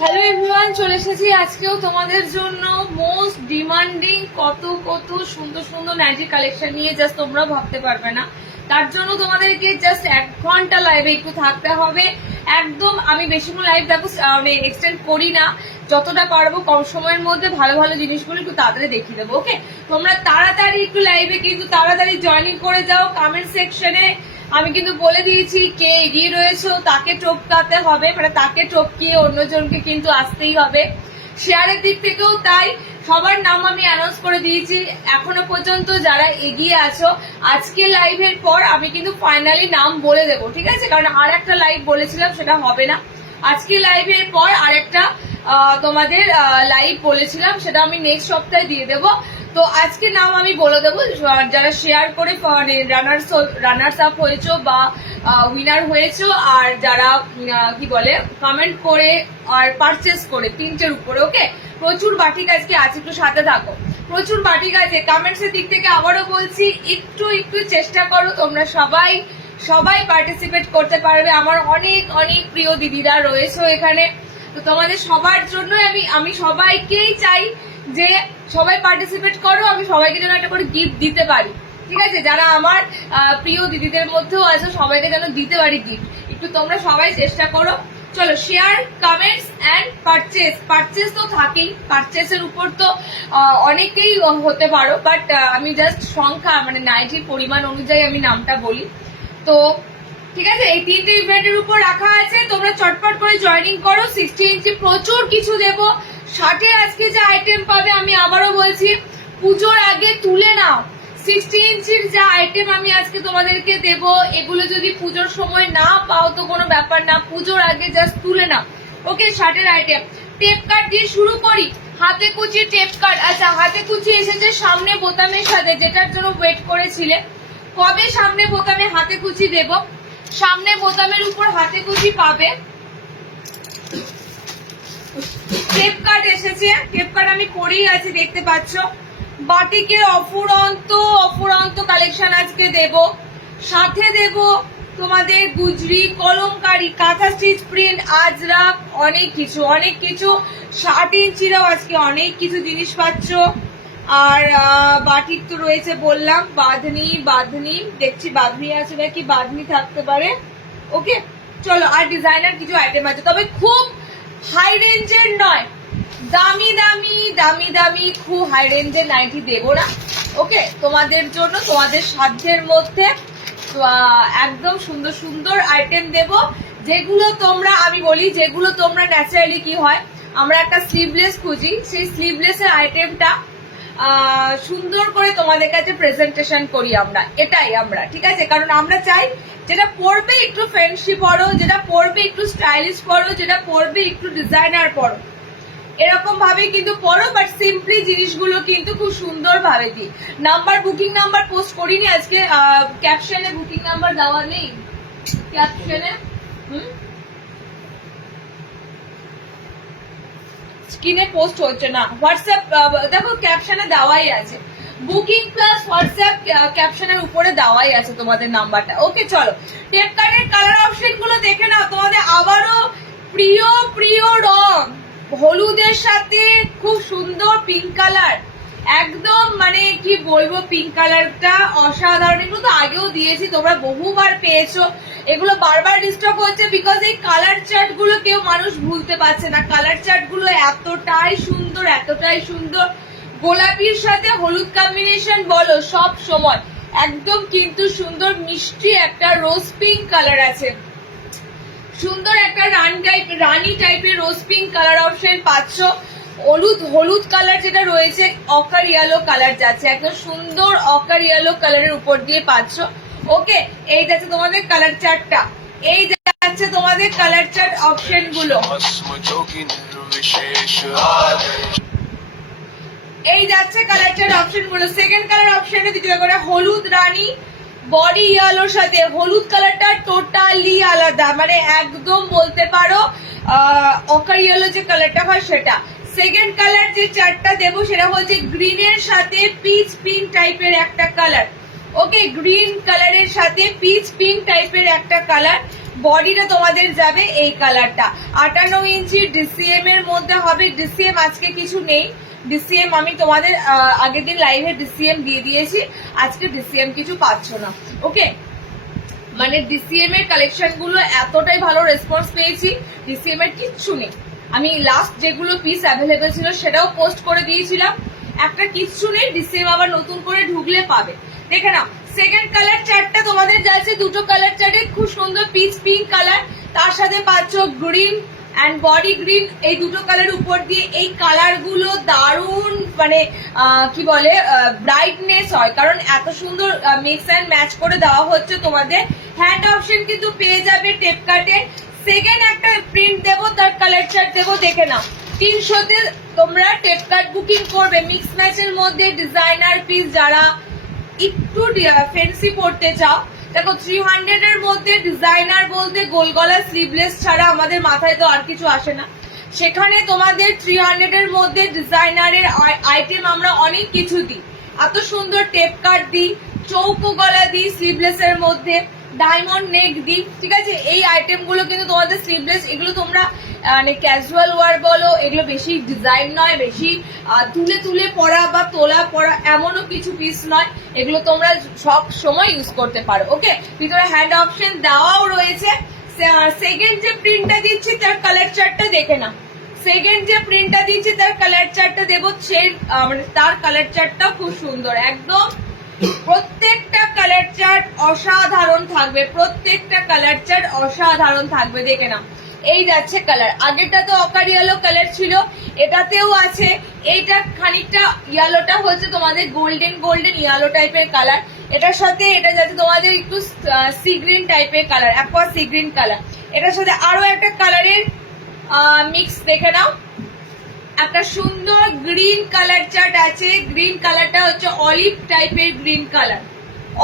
Hello everyone, চলে এসেছি আজকেও তোমাদের জন্য মোস্ট ডিমান্ডিং কত কত সুন্দর সুন্দর নাইটি কালেকশন নিয়ে। জাস্ট তোমরা ভাবতে পারবে না। তার জন্য তোমাদেরকে জাস্ট 1 ঘন্টা লাইভে একটু থাকতে হবে। একদম আমি বেশিক্ষণ লাইভ দেখো এক্সটেন্ড করি না, যতটা পারবো কম সময়ের মধ্যে ভালো ভালো জিনিসগুলো একটু তাড়াতাড়ি দেখিয়ে দেবো। ওকে, তোমরা তাড়াতাড়ি একটু লাইভে কিন্তু তাড়াতাড়ি জয়েনিং করে যাও। কমেন্ট সেকশনে আমি কিন্তু বলে দিয়েছি কে এগিয়ে রয়েছে তাকে টপকাতে হবে, মানে তাকে টপকিয়ে অন্যজনকে কিন্তু আসতেই হবে। শেয়ারের দিক থেকেও তাই, সবার নাম আমি অ্যানাউন্স করে দিয়েছি। এখনো পর্যন্ত যারা এগিয়ে আছো, আজকে লাইভের পর আমি কিন্তু ফাইনালি নাম বলে দেবো, ঠিক আছে? কারণ আর একটা লাইভ বলেছিলাম, সেটা হবে না। আজকে লাইভের পর আরেকটা তোমাদের লাইভ বলেছিলাম, সেটা আমি নেক্সট সপ্তাহে দিয়ে দেবো। তো আজকে নাম আমি বলে দেবো, যারা শেয়ার করে রানার্স আপ হয়েছো বা উইনার হয়েছো, আর যারা কি বলে কমেন্ট করে আর পারচেস করে, তিনটের উপরে। ওকে, প্রচুর বাটিক আজকে আছে, একটু সাথে থাকো। প্রচুর বাটিক আছে। কমেন্টস এর দিক থেকে আবারও বলছি, একটু একটু চেষ্টা করো, তোমরা সবাই পার্টিসিপেট করতে পারবে। আমার অনেক অনেক প্রিয় দিদিরা রয়েছে এখানে, তো তোমাদের সবার জন্য আমি সবাইকেই চাই যে সবাই পার্টিসিপেট করো, আমি সবাইকে যেন একটা করে গিফট দিতে পারি, ঠিক আছে? যারা আমার প্রিয় দিদিদের মধ্যেও আছে, সবাইকে যেন দিতে পারি গিফট। একটু তোমরা সবাই চেষ্টা করো। চলো, শেয়ার, কমেন্টস অ্যান্ড পারচেস তো থাকেই। পারচেসের উপর তো অনেকেই হতে পারো, বাট আমি জাস্ট সংখ্যা, মানে নাইটির পরিমাণ অনুযায়ী আমি নামটা বলি। তো ঠিক আছে, এই তিনটে ইভেন্টের উপর রাখা আছে, তোমরা চটপট করে জয়েনিং করো। 60 ইঞ্চি প্রচুর কিছু দেবো। 60 আজকে যে আইটেম পাবে, আমি আবারও বলছি, পুজোর আগে তুলে নাও। 60 ইঞ্চির যা আইটেম আমি আজকে তোমাদেরকে দেব, এগুলো যদি পুজোর সময় না পাও তো কোনো ব্যাপার না, পুজোর আগে জাস্ট তুলে নাও। ওকে, 60 আইটেম। টেপ কাট দিয়ে শুরু করি। হাতে কুচি টেপ কাট। আচ্ছা, হাতে কুচি এসেছে সামনে বোতামের সাথে, যেটার জন্য ওয়েট করেছিলে। কবে সামনে বোতামে হাতে কুচি দেব? সামনে বোতামের উপর হাতে কুচি পাবে। টেপ কাট এসেছে, টেপ কাট আমি করেই আছি, দেখতে পাচ্ছ। বাটিকের অফুরন্ত কালেকশন আজকে দেব। সাথে দেব তোমাদের গুজরি, কলমকারি, কাঁথা স্টিচ প্রিন্ট, আজরাক, অনেক কিছু। 60 ইঞ্চিরাও আজকে অনেক কিছু জিনিস পাচ্ছ। আর বাটিক তো রয়েছে বললাম। বাঁধনি দেখছি, বাঁধনি আছে নাকি, বাঁধনি থাকতে পারে। ওকে, চলো। আর ডিজাইনার কিছু আইটেম আছে, তবে খুব হাই রেঞ্জের নয়, দামি খুব হাই রেঞ্জের নাইটি দেবো না। ওকে, তোমাদের জন্য তোমাদের সাধ্যের মধ্যে একদম সুন্দর সুন্দর আইটেম দেব, যেগুলো তোমরা, আমি বলি, যেগুলো তোমরা ন্যাচারালি কি হয়, আমরা একটা স্লিভলেস খুঁজি, সেই স্লিভলেসের আইটেমটা সুন্দর করে তোমাদের কাছে প্রেজেন্টেশন করি আমরা, এটাই আমরা, ঠিক আছে? কারণ আমরা চাই যেটা পরবে একটু ফ্যান্সি পরো, যেটা পরবে একটু স্টাইলিশ পরো, যেটা পরবে একটু ডিজাইনার পরো, এরকম ভাবে কিন্তু পরো, বাট সিম্পলি জিনিসগুলো কিন্তু খুব সুন্দর ভাবে দিই। বুকিং নাম্বার পোস্ট করিনি আজকে। ক্যাপশনে বুকিং নাম্বার দেওয়া নেই, ক্যাপশনে স্ক্রিনে পোস্ট হচ্ছে না। হোয়াটসঅ্যাপ দেখো, ক্যাপশনে দেওয়াই আছে, বুকিং প্লাস হোয়াটসঅ্যাপ ক্যাপশনের উপরে দেওয়াই আছে তোমাদের নাম্বারটা। ওকে, চলো। টেপ কার্ডের কালার অপশন গুলো দেখে নাও। তোমাদের আবারও প্রিয় রং, হলুদের সাথে খুব সুন্দর পিঙ্ক কালার, একদম মানে কি বলবো, পিঙ্ক কালারটা অসাধারণ। এগুলো তো আগেও দিয়েছি, তোমরা বহুবার পেয়েছো। এগুলো বারবার ডিস্টার্ব হচ্ছে, বিকজ এই কালার চার্ট গুলো কেউ মানুষ ভুলতে পারছে না। কালার চার্ট গুলো এতটাই সুন্দর। গোলাপির সাথে হলুদ কম্বিনেশন বলো, সব সময় একদম কিন্তু সুন্দর, মিষ্টি একটা রোজ পিঙ্ক কালার আছে। সুন্দর একটা রানি টাইপের রোজ পিঙ্ক কালার অপশন পাচ্ছ। হলুদ কালার যেটা রয়েছে, অকার ইয়েলো কালার যাচ্ছে, একদম সুন্দর অকার ইয়েলো কালারের উপর দিয়ে পাচ্ছ। ওকে, এই যাচ্ছে তোমাদের কালার চার্টটা, এই যাচ্ছে তোমাদের কালার চার্ট অপশন গুলো, এই যাচ্ছে কালার চার্ট অপশন গুলো। সেকেন্ড কালার অপশনে দ্বিতীয় করে হলুদ রানী, বডি ইয়েলোর সাথে হলুদ কালারটা টোটালি আলাদা, মানে একদম বলতে পারো অকার ইয়েলো যে কালারটা হয় সেটা। সেকেন্ড কালার যে চারটা দেবো সেটা হচ্ছে গ্রিনের সাথে পিচ পিঙ্ক টাইপের একটা কালার। ওকে, গ্রিন কালারের সাথে পিচ পিঙ্ক টাইপের একটা কালার, বডিটা তোমাদের যাবে এই কালারটা। 58 ইঞ্চি ডিসিএম এর মধ্যে হবে। ডিসিএম আজকে কিছু নেই, ডিসিএম আমি তোমাদের আগের দিন লাইভে ডিসিএম দিয়ে দিয়েছি, আজকে ডিসিএম কিছু পাচ্ছ না। ওকে, মানে ডিসিএম এর কালেকশন গুলো এতটাই ভালো রেসপন্স পেয়েছি, ডিসিএম এর কিচ্ছু নেই। আমি লাস্ট যেগুলো পিস অ্যাভেলেবেল ছিল সেটাও পোস্ট করে দিয়েছিলাম, একটা কিচ্ছু নেই। ডিসিএম আবার নতুন করে ঢুকলে পাবে। দেখে নাও, সেকেন্ড কালার চার্টটা তোমাদের যাচ্ছে দুটো কালার চার্টে, খুব সুন্দর পিচ পিঙ্ক কালার, তার সাথে পাচ্ছ গ্রিন অ্যান্ড বডি গ্রিন। এই দুটো কালার উপর দিয়ে এই কালার গুলো দারুণ মানে কি বলে ব্রাইটনেস হয়, কারণ এত সুন্দর মিক্স অ্যান্ড ম্যাচ করে দেওয়া হচ্ছে তোমাদের। হ্যান্ড অপশন কিন্তু পেয়ে যাবে টেপ কাটে। সেকেন্ড একটা প্রিন্ট দেবো, তার কালার চার্ট দেবো, দেখে নাও। 300-তে তোমরা টেপ কাট বুকিং করবে মিক্স ম্যাচের মধ্যে ডিজাইনার পিস, যারা একটু ফ্যান্সি পড়তে চাও। দেখো 300 এর মধ্যে ডিজাইনার বলতে গোল গলা স্লিভলেস ছাড়া আমাদের মাথায় তো আর কিছু আসে না, সেখানে তোমাদের 300 এর মধ্যে ডিজাইনারের আইটেম আমরা অনেক কিছু দিই। এত সুন্দর টেপ কাট দিই, চৌকো গলা দিই স্লিভলেস এর মধ্যে, ডায়মন্ড নেক দিই, ঠিক আছে। এই আইটেম গুলো কিন্তু তোমাদের স্লিভলেস, এগুলো তোমরা মানে ক্যাজুয়াল ওয়ার বলো, এগুলো বেশি ডিজাইন নয়, বেশি তুলে তুলে পরা বা তোলা পরা এমনও কিছু পিস নয়, এগুলো তোমরা সব সময় ইউজ করতে পারো। ওকে, ভিতরে হ্যান্ড অপশন দেওয়াও রয়েছে। সেকেন্ড যে প্রিন্টটা দিচ্ছি তার কালার চার্টটা দেখে না, সেকেন্ড যে প্রিন্টটা দিচ্ছি তার কালার চার্টটা দেবো, মানে তার কালার চার্টটাও খুব সুন্দর একদম। প্রত্যেকটা কালার চার্ট অসাধারণ থাকবে, প্রত্যেকটা কালার চার্ট অসাধারণ থাকবে, দেখে নাও। এই যাচ্ছে কালার, আগেরটা তো অকার ইয়েলো কালার ছিল, এটাতেও আছে। এইটা খানিকটা ইয়েলোটা হচ্ছে তোমাদের গোল্ডেন গোল্ডেন ইয়েলো টাইপের কালার, এটার সাথে এটা যাচ্ছে তোমাদের একটু সি গ্রিন টাইপের colour, aqua sea green colour. এটার সাথে আরো একটা কালারের মিক্স, দেখে নাও। একটা সুন্দর গ্রিন কালার চার্ট আছে, গ্রিন কালারটা হচ্ছে অলিভ টাইপের গ্রিন কালার,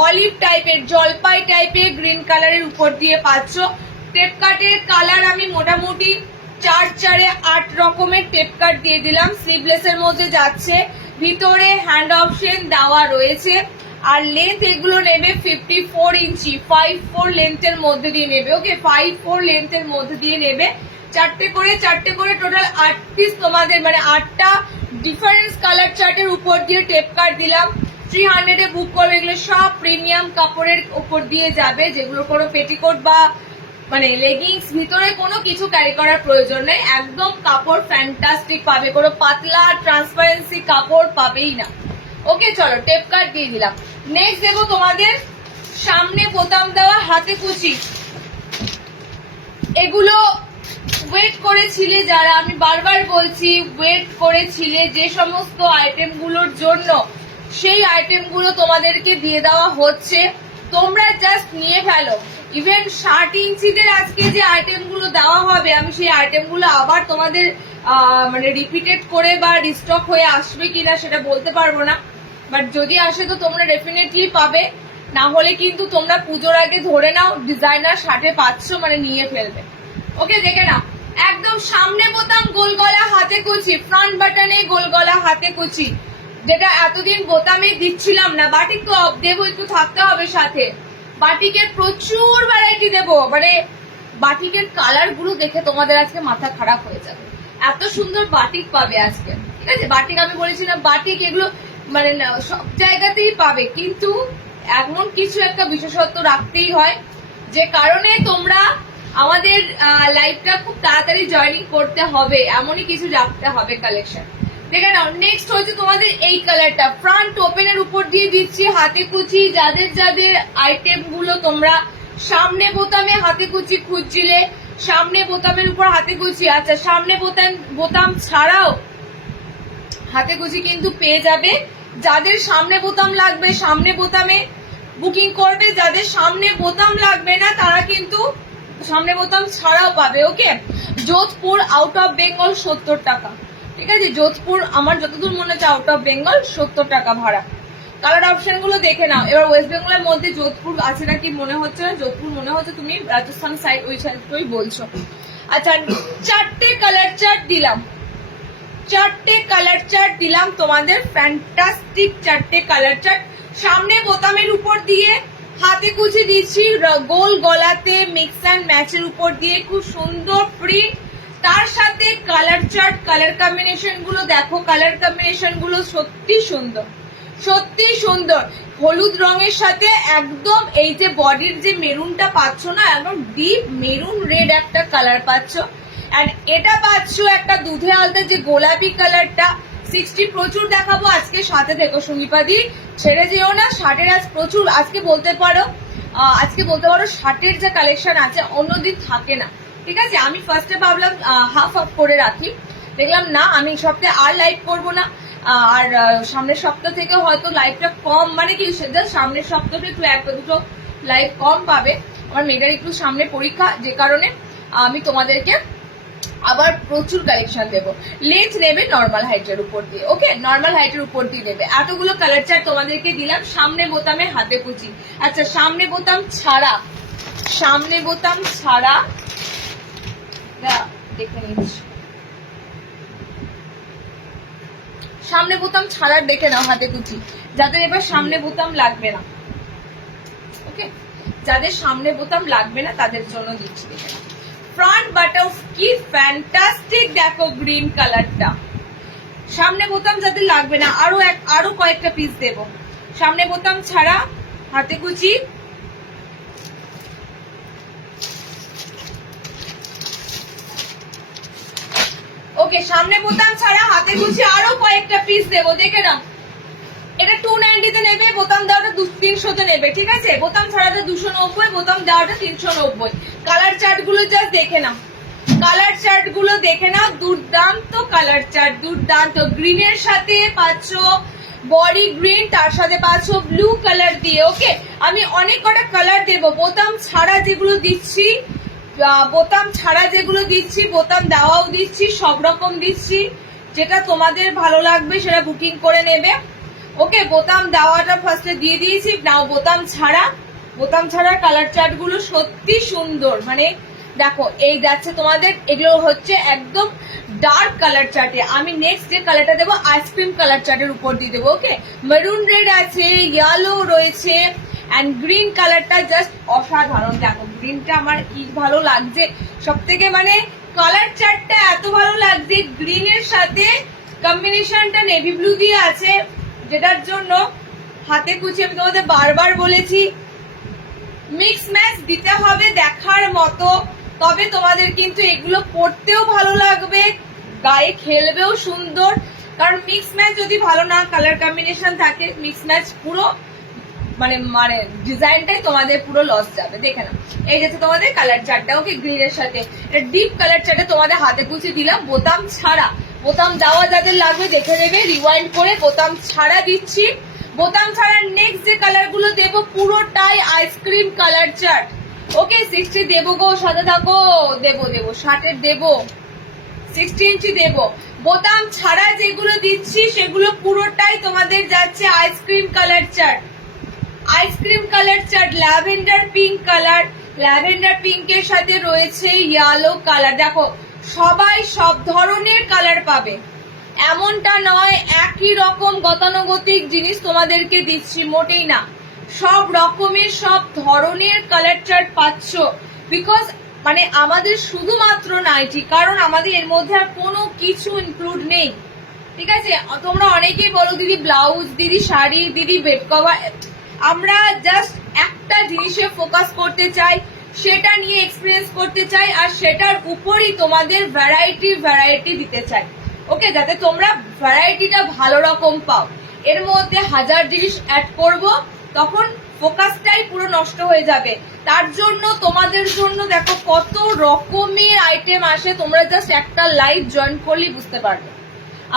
অলিভ টাইপের জলপাই টাইপের গ্রিন কালারের উপর দিয়ে পাচ্ছ। টেপ কাটের কালার আমি মোটামুটি 4-8 রকমের টেপ কাট দিয়ে দিলাম। স্লিভলেস এর মধ্যে যাচ্ছে, ভিতরে হ্যান্ড অপশন দেওয়া রয়েছে। আর লেন্থ এগুলো নেবে 54 ইঞ্চি, 5-4 লেন্থের মধ্যে দিয়ে নেবে। ওকে, 5-4 লেন্থের মধ্যে দিয়ে নেবে। চারটে করে টোটাল 8 পিস তোমাদের, মানে 8টা ডিফারেন্স কালার চার্টের উপর দিয়ে টেপ কাট দিলাম। 300-এ বুক করবে, এগুলো সব প্রিমিয়াম কাপড়ের উপর দিয়ে যাবে, যেগুলো কোনো পেটিকোট বা মানে লেগিংস ভিতরে কোনো কিছু ক্যারি করার প্রয়োজন নেই, একদম কাপড় ফ্যান্টাস্টিক পাবে, কোনো পাতলা ট্রান্সপারেন্সি কাপড় পাবেই না। ওকে, চলো টেপ কাট দিয়ে দিলাম। নেক্সট দেবো তোমাদের সামনে বোতাম দেওয়া হাতে কুচি। এগুলো ওয়েট করেছিলে যারা, আমি বারবার বলছি ওয়েট করেছিলে যে সমস্ত আইটেম গুলোর জন্য, সেই আইটেম গুলো তোমাদেরকে দিয়ে দেওয়া হচ্ছে, তোমরা জাস্ট নিয়ে ফেলো। ইভেন 60 ইঞ্চিদের আজকে যে আইটেম গুলো দেওয়া হবে, আমি সেই আইটেম গুলো আবার তোমাদের মানে রিপিটেড করে বা রিস্টক হয়ে আসবে কিনা সেটা বলতে পারবো না, বাট যদি আসে তো তোমরা ডেফিনেটলি পাবে, না হলে কিন্তু তোমরা পুজোর আগে ধরে নাও ডিজাইনার 60-এ পাচ্ছ, মানে নিয়ে ফেলবে। ওকে, দেখে নাও, একদম সামনে বোতাম গোল গলা হাতে কুচি, ফ্রন্ট বাটনে গোল গলা হাতে কুচি, যেটা এতদিন বোতামে দিচ্ছিলাম না। বাটিক তো দেবো, একটু থাকতে হবে সাথে। বাটিকের প্রচুর ভ্যারাইটি দেবো, মানে বাটিকের কালার গুলো দেখে তোমাদের আজকে মাথা খারাপ হয়ে যাবে, এত সুন্দর বাটিক পাবে আজকে, ঠিক আছে। বাটিক আমি বলেছিলাম, বাটিক এগুলো মানে সব জায়গাতেই পাবে, কিন্তু এমন কিছু একটা বিশেষত্ব রাখতেই হয়, যে কারণে তোমরা আমাদের লাইভটা খুব তাড়াতাড়ি জয়েনিং করতে হবে, এমনই কিছু রাখতে হবে কালেকশন। দেখে নাও, নেক্সট হচ্ছে তোমাদের এই কালারটা, ফ্রন্ট ওপেনের উপর দিয়ে দিচ্ছি হাতে কুচি। যাদের যাদের আইটেম গুলো তোমরা সামনে বোতামে হাতে কুচি খুঁজছিলে, সামনে বোতামের উপর হাতে কুচি, আচ্ছা সামনে বোতাম ছাড়াও হাতে কুচি কিন্তু পেয়ে যাবে। যাদের সামনে বোতাম লাগবে সামনে বোতামে বুকিং করবে, যাদের সামনে বোতাম লাগবে না তারা কিন্তু সামনে বোতাম ছাড়াও পাবে। ওকে, যোধপুর আউট অফ বেঙ্গল 70 টাকা, ঠিক আছে। যোধপুর আমার যতদূর মনে হচ্ছে আউট অফ বেঙ্গল 70 টাকা ভাড়া। কালার অপশন গুলো দেখে নাও। এবার ওয়েস্ট বেঙ্গলের মধ্যে যোধপুর আছে নাকি মনে হচ্ছে না, যোধপুর মনে হচ্ছে তুমি রাজস্থান সাইড ওই সাইডটাই বলছো। আচ্ছা, 4টে কালার চার্ট দিলাম, 4টে কালার চার্ট দিলাম তোমাদের, ফ্যান্টাস্টিক 4টে কালার চার্ট। সামনে বোতামের উপর দিয়ে হাতে কুচি দিচ্ছি গোল গলাতে মিক্স অ্যান্ড ম্যাচের উপর দিয়ে খুব সুন্দর প্রিন্ট, তার সাথে কালার চার্ট, কালার কম্বিনেশন গুলো দেখো, কালার কম্বিনেশন গুলো সত্যি সুন্দর, সত্যি সুন্দর। হলুদ রঙের সাথে একদম এই যে বডির যে মেরুনটা পাচ্ছ না, একদম ডিপ মেরুন রেড একটা কালার পাচ্ছ। এন্ড এটা পাচ্ছ একটা দুধে আলতা যে গোলাপি কালারটা। 60 প্রচুর দেখাবো আজকে, সাথে থেকো সুমিপাদি, ছেড়ে যেও না। শার্টের আজ প্রচুর, আজকে বলতে পারো শার্টের যে কালেকশন আছে অন্যদিন থাকে না, ঠিক আছে। আমি ফার্স্টে ভাবলাম হাফ হাফ করে রাখি, দেখলাম না আমি সপ্তাহে আর লাইভ করবো না, আর সামনের সপ্তাহ থেকে হয়তো লাইভটা কম, মানে কি সামনের সপ্তাহে একটু একটা দুটো লাইভ কম পাবে। আমার মেয়েটার একটু সামনে পরীক্ষা, যে কারণে আমি তোমাদেরকে আবার প্রচুর কালেকশন দেবো। লেন্থ নেবে নর্মাল হাইটের উপর দিয়ে, ওকে, নর্মাল হাইটের উপর দিয়ে নেবে। এতগুলো কালার চার্ট তোমাদেরকে দিলাম। সামনে বোতামে হাতে কুচি, আচ্ছা সামনে বোতাম ছাড়া, সামনে বোতাম ছাড়া দেখে নিচ্ছি, সামনে বোতাম ছাড়ার দেখে নাও হাতে কুচি, যাদের এবার সামনে বোতাম লাগবে না, ওকে, যাদের সামনে বোতাম লাগবে না তাদের জন্য দিচ্ছি। দেখে নাও ফ্রন্ট বাটন কি ফ্যান্টাস্টিক, দেখো গ্রিন কালারটা। সামনে বোতাম যাদের লাগবে না, আরো কয়েকটা পিস দেব। সামনে বোতাম ছাড়া হাতে কুচি, ওকে, সামনে বোতাম ছাড়া হাতে কুচি আরো কয়েকটা পিস দেবো, দেখে নাও। এটা 290 তে নেবে, বোতাম দেওয়াটা 300 তে নেবে, ঠিক আছে। বোতাম ছাড়াটা 290, বোতাম দেওয়াটা 390। কালার চার্ট গুলো জাস্ট দেখে নাও, কালার চার্ট গুলো দেখে নাও, দুর্দান্ত কালার চার্ট, দুর্দান্ত। গ্রিনের সাথে পাচ্ছ বডি গ্রিন, তার সাথে পাচ্ছ ব্লু কালার দিয়ে, ওকে। আমি অনেক কটা কালার দেবো, বোতাম ছাড়া যেগুলো দিচ্ছি, বোতাম ছাড়া যেগুলো দিচ্ছি, বোতাম দেওয়াও দিচ্ছি, সব রকম দিচ্ছি। যেটা তোমাদের ভালো লাগবে সেটা বুকিং করে নেবে, ওকে। বোতাম দেওয়াটা ফার্স্টে দিয়ে দিয়েছি, নাও বোতাম ছাড়া। বোতাম ছাড়ার কালার চার্ট গুলো সত্যি সুন্দর, মানে দেখো এই যাচ্ছে তোমাদের, এগুলো হচ্ছে একদম ডার্ক কালার চার্টে। আমি নেক্সট যে কালারটা দেবো আইসক্রিম কালার চার্টের উপর দিয়ে দেবো, ওকে। মেরুন রেড আছে, ইয়েলো রয়েছে, এন্ড গ্রিন কালারটা জাস্ট অসাধারণ। দেখো গ্রিনটা আমার কি ভালো লাগছে, সব থেকে মানে কালার চার্টটা এত ভালো লাগছে। গ্রিনের সাথে কম্বিনেশনটা নেভি ব্লু দিয়ে আছে, যেটার জন্য হাতে কুচি আমি তোমাদের বারবার বলেছি মিক্স ম্যাচ দিতে হবে দেখার মতো, তবে তোমাদের কিন্তু এগুলো পড়তেও ভালো লাগবে, গায়ে খেলবেও সুন্দর। কারণ মিক্স ম্যাচ যদি ভালো না কালার কম্বিনেশন থাকে, মিক্স ম্যাচ পুরো মানে মানে ডিজাইনটাই তোমাদের পুরো লস যাবে। দেখে না, এই যে তোমাদের কালার চার্টটা, ওকে, গ্রিনের সাথে এটা ডিপ কালার চার্টে তোমাদের হাতে কুচি দিলাম, বোতাম ছাড়া। বোতাম দেওয়া যাদের লাগবে দেখে নেবে, রিওয়াইন্ড করে বোতাম ছাড়া দিচ্ছি। বোতাম ছাড়া নেক্সট যে কালার গুলো দেবো পুরোটাই আইসক্রিম কালার চার্ট, ওকে। 60 দেবো গো, সাথে থাকো, দেবো 60 দেবো, 60 ইঞ্চি দেবো। বোতাম ছাড়া যেগুলো দিচ্ছি সেগুলো পুরোটাই তোমাদের যাচ্ছে ice cream colour chart, ice cream colour chart. Lavender pink colour, lavender পিঙ্কের সাথে রয়েছে ইয়েলো কালার। দেখো সবাই সব ধরনের কালার পাবে, এমনটা নয় একই রকম গতানুগতিক জিনিস তোমাদেরকে দিচ্ছি, মোটেই না। সব রকমের সব ধরনের কালার চার্ট পাচ্ছ, বিকজ মানে আমাদের শুধুমাত্র নাইটি, কারণ আমাদের এর মধ্যে আর কোনো কিছু ইনক্লুড নেই, ঠিক আছে। তোমরা অনেকেই বলো দিদি ব্লাউজ, দিদি শাড়ি, দিদি বেড কভার, আমরা জাস্ট একটা জিনিসে ফোকাস করতে চাই, সেটা নিয়ে এক্সপিরিয়েন্স করতে চাই, আর সেটার উপরই তোমাদের ভ্যারাইটি দিতে চাই, ওকে, যাতে তোমরা ভ্যারাইটিটা ভালো রকম পাও। এর মধ্যে 1000 জিনিস অ্যাড করব, তখন ফোকাসটাই পুরো নষ্ট হয়ে যাবে। তার জন্য তোমাদের জন্য দেখো কত রকমের আইটেম আসে, তোমরা জাস্ট একটা লাইভ জয়েন করলেই বুঝতে পারবে।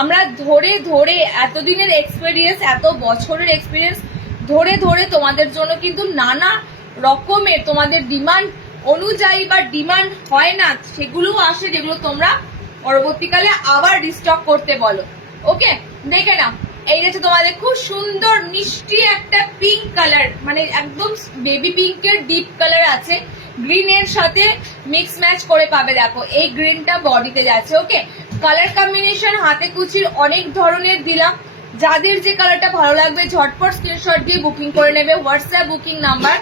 আমরা ধরে ধরে এতদিনের এক্সপিরিয়েন্স, এত বছরের এক্সপিরিয়েন্স ধরে ধরে তোমাদের জন্য কিন্তু নানা রকমের তোমাদের ডিমান্ড অনুযায়ী বা ডিমান্ড হয় না সেগুলো আসে, যেগুলো তোমরা পরবর্তীকালে আবার রিস্টক করতে বলো, ওকে। দেখে নাও, এই যে তোমাদের খুব সুন্দর মিষ্টি একটা পিঙ্ক কালার, মানে একদম বেবি পিঙ্কের ডিপ কালার আছে, গ্রিনের সাথে মিক্স ম্যাচ করে পাবে। দেখো এই গ্রিনটা বডিতে যাচ্ছে, ওকে। কালার কম্বিনেশন হাতে কুচির অনেক ধরনের দিলাম, যাদের যে কালারটা ভালো লাগবে ঝটপট স্ক্রিনশট দিয়ে বুকিং করে নেবে। হোয়াটসঅ্যাপ বুকিং নাম্বার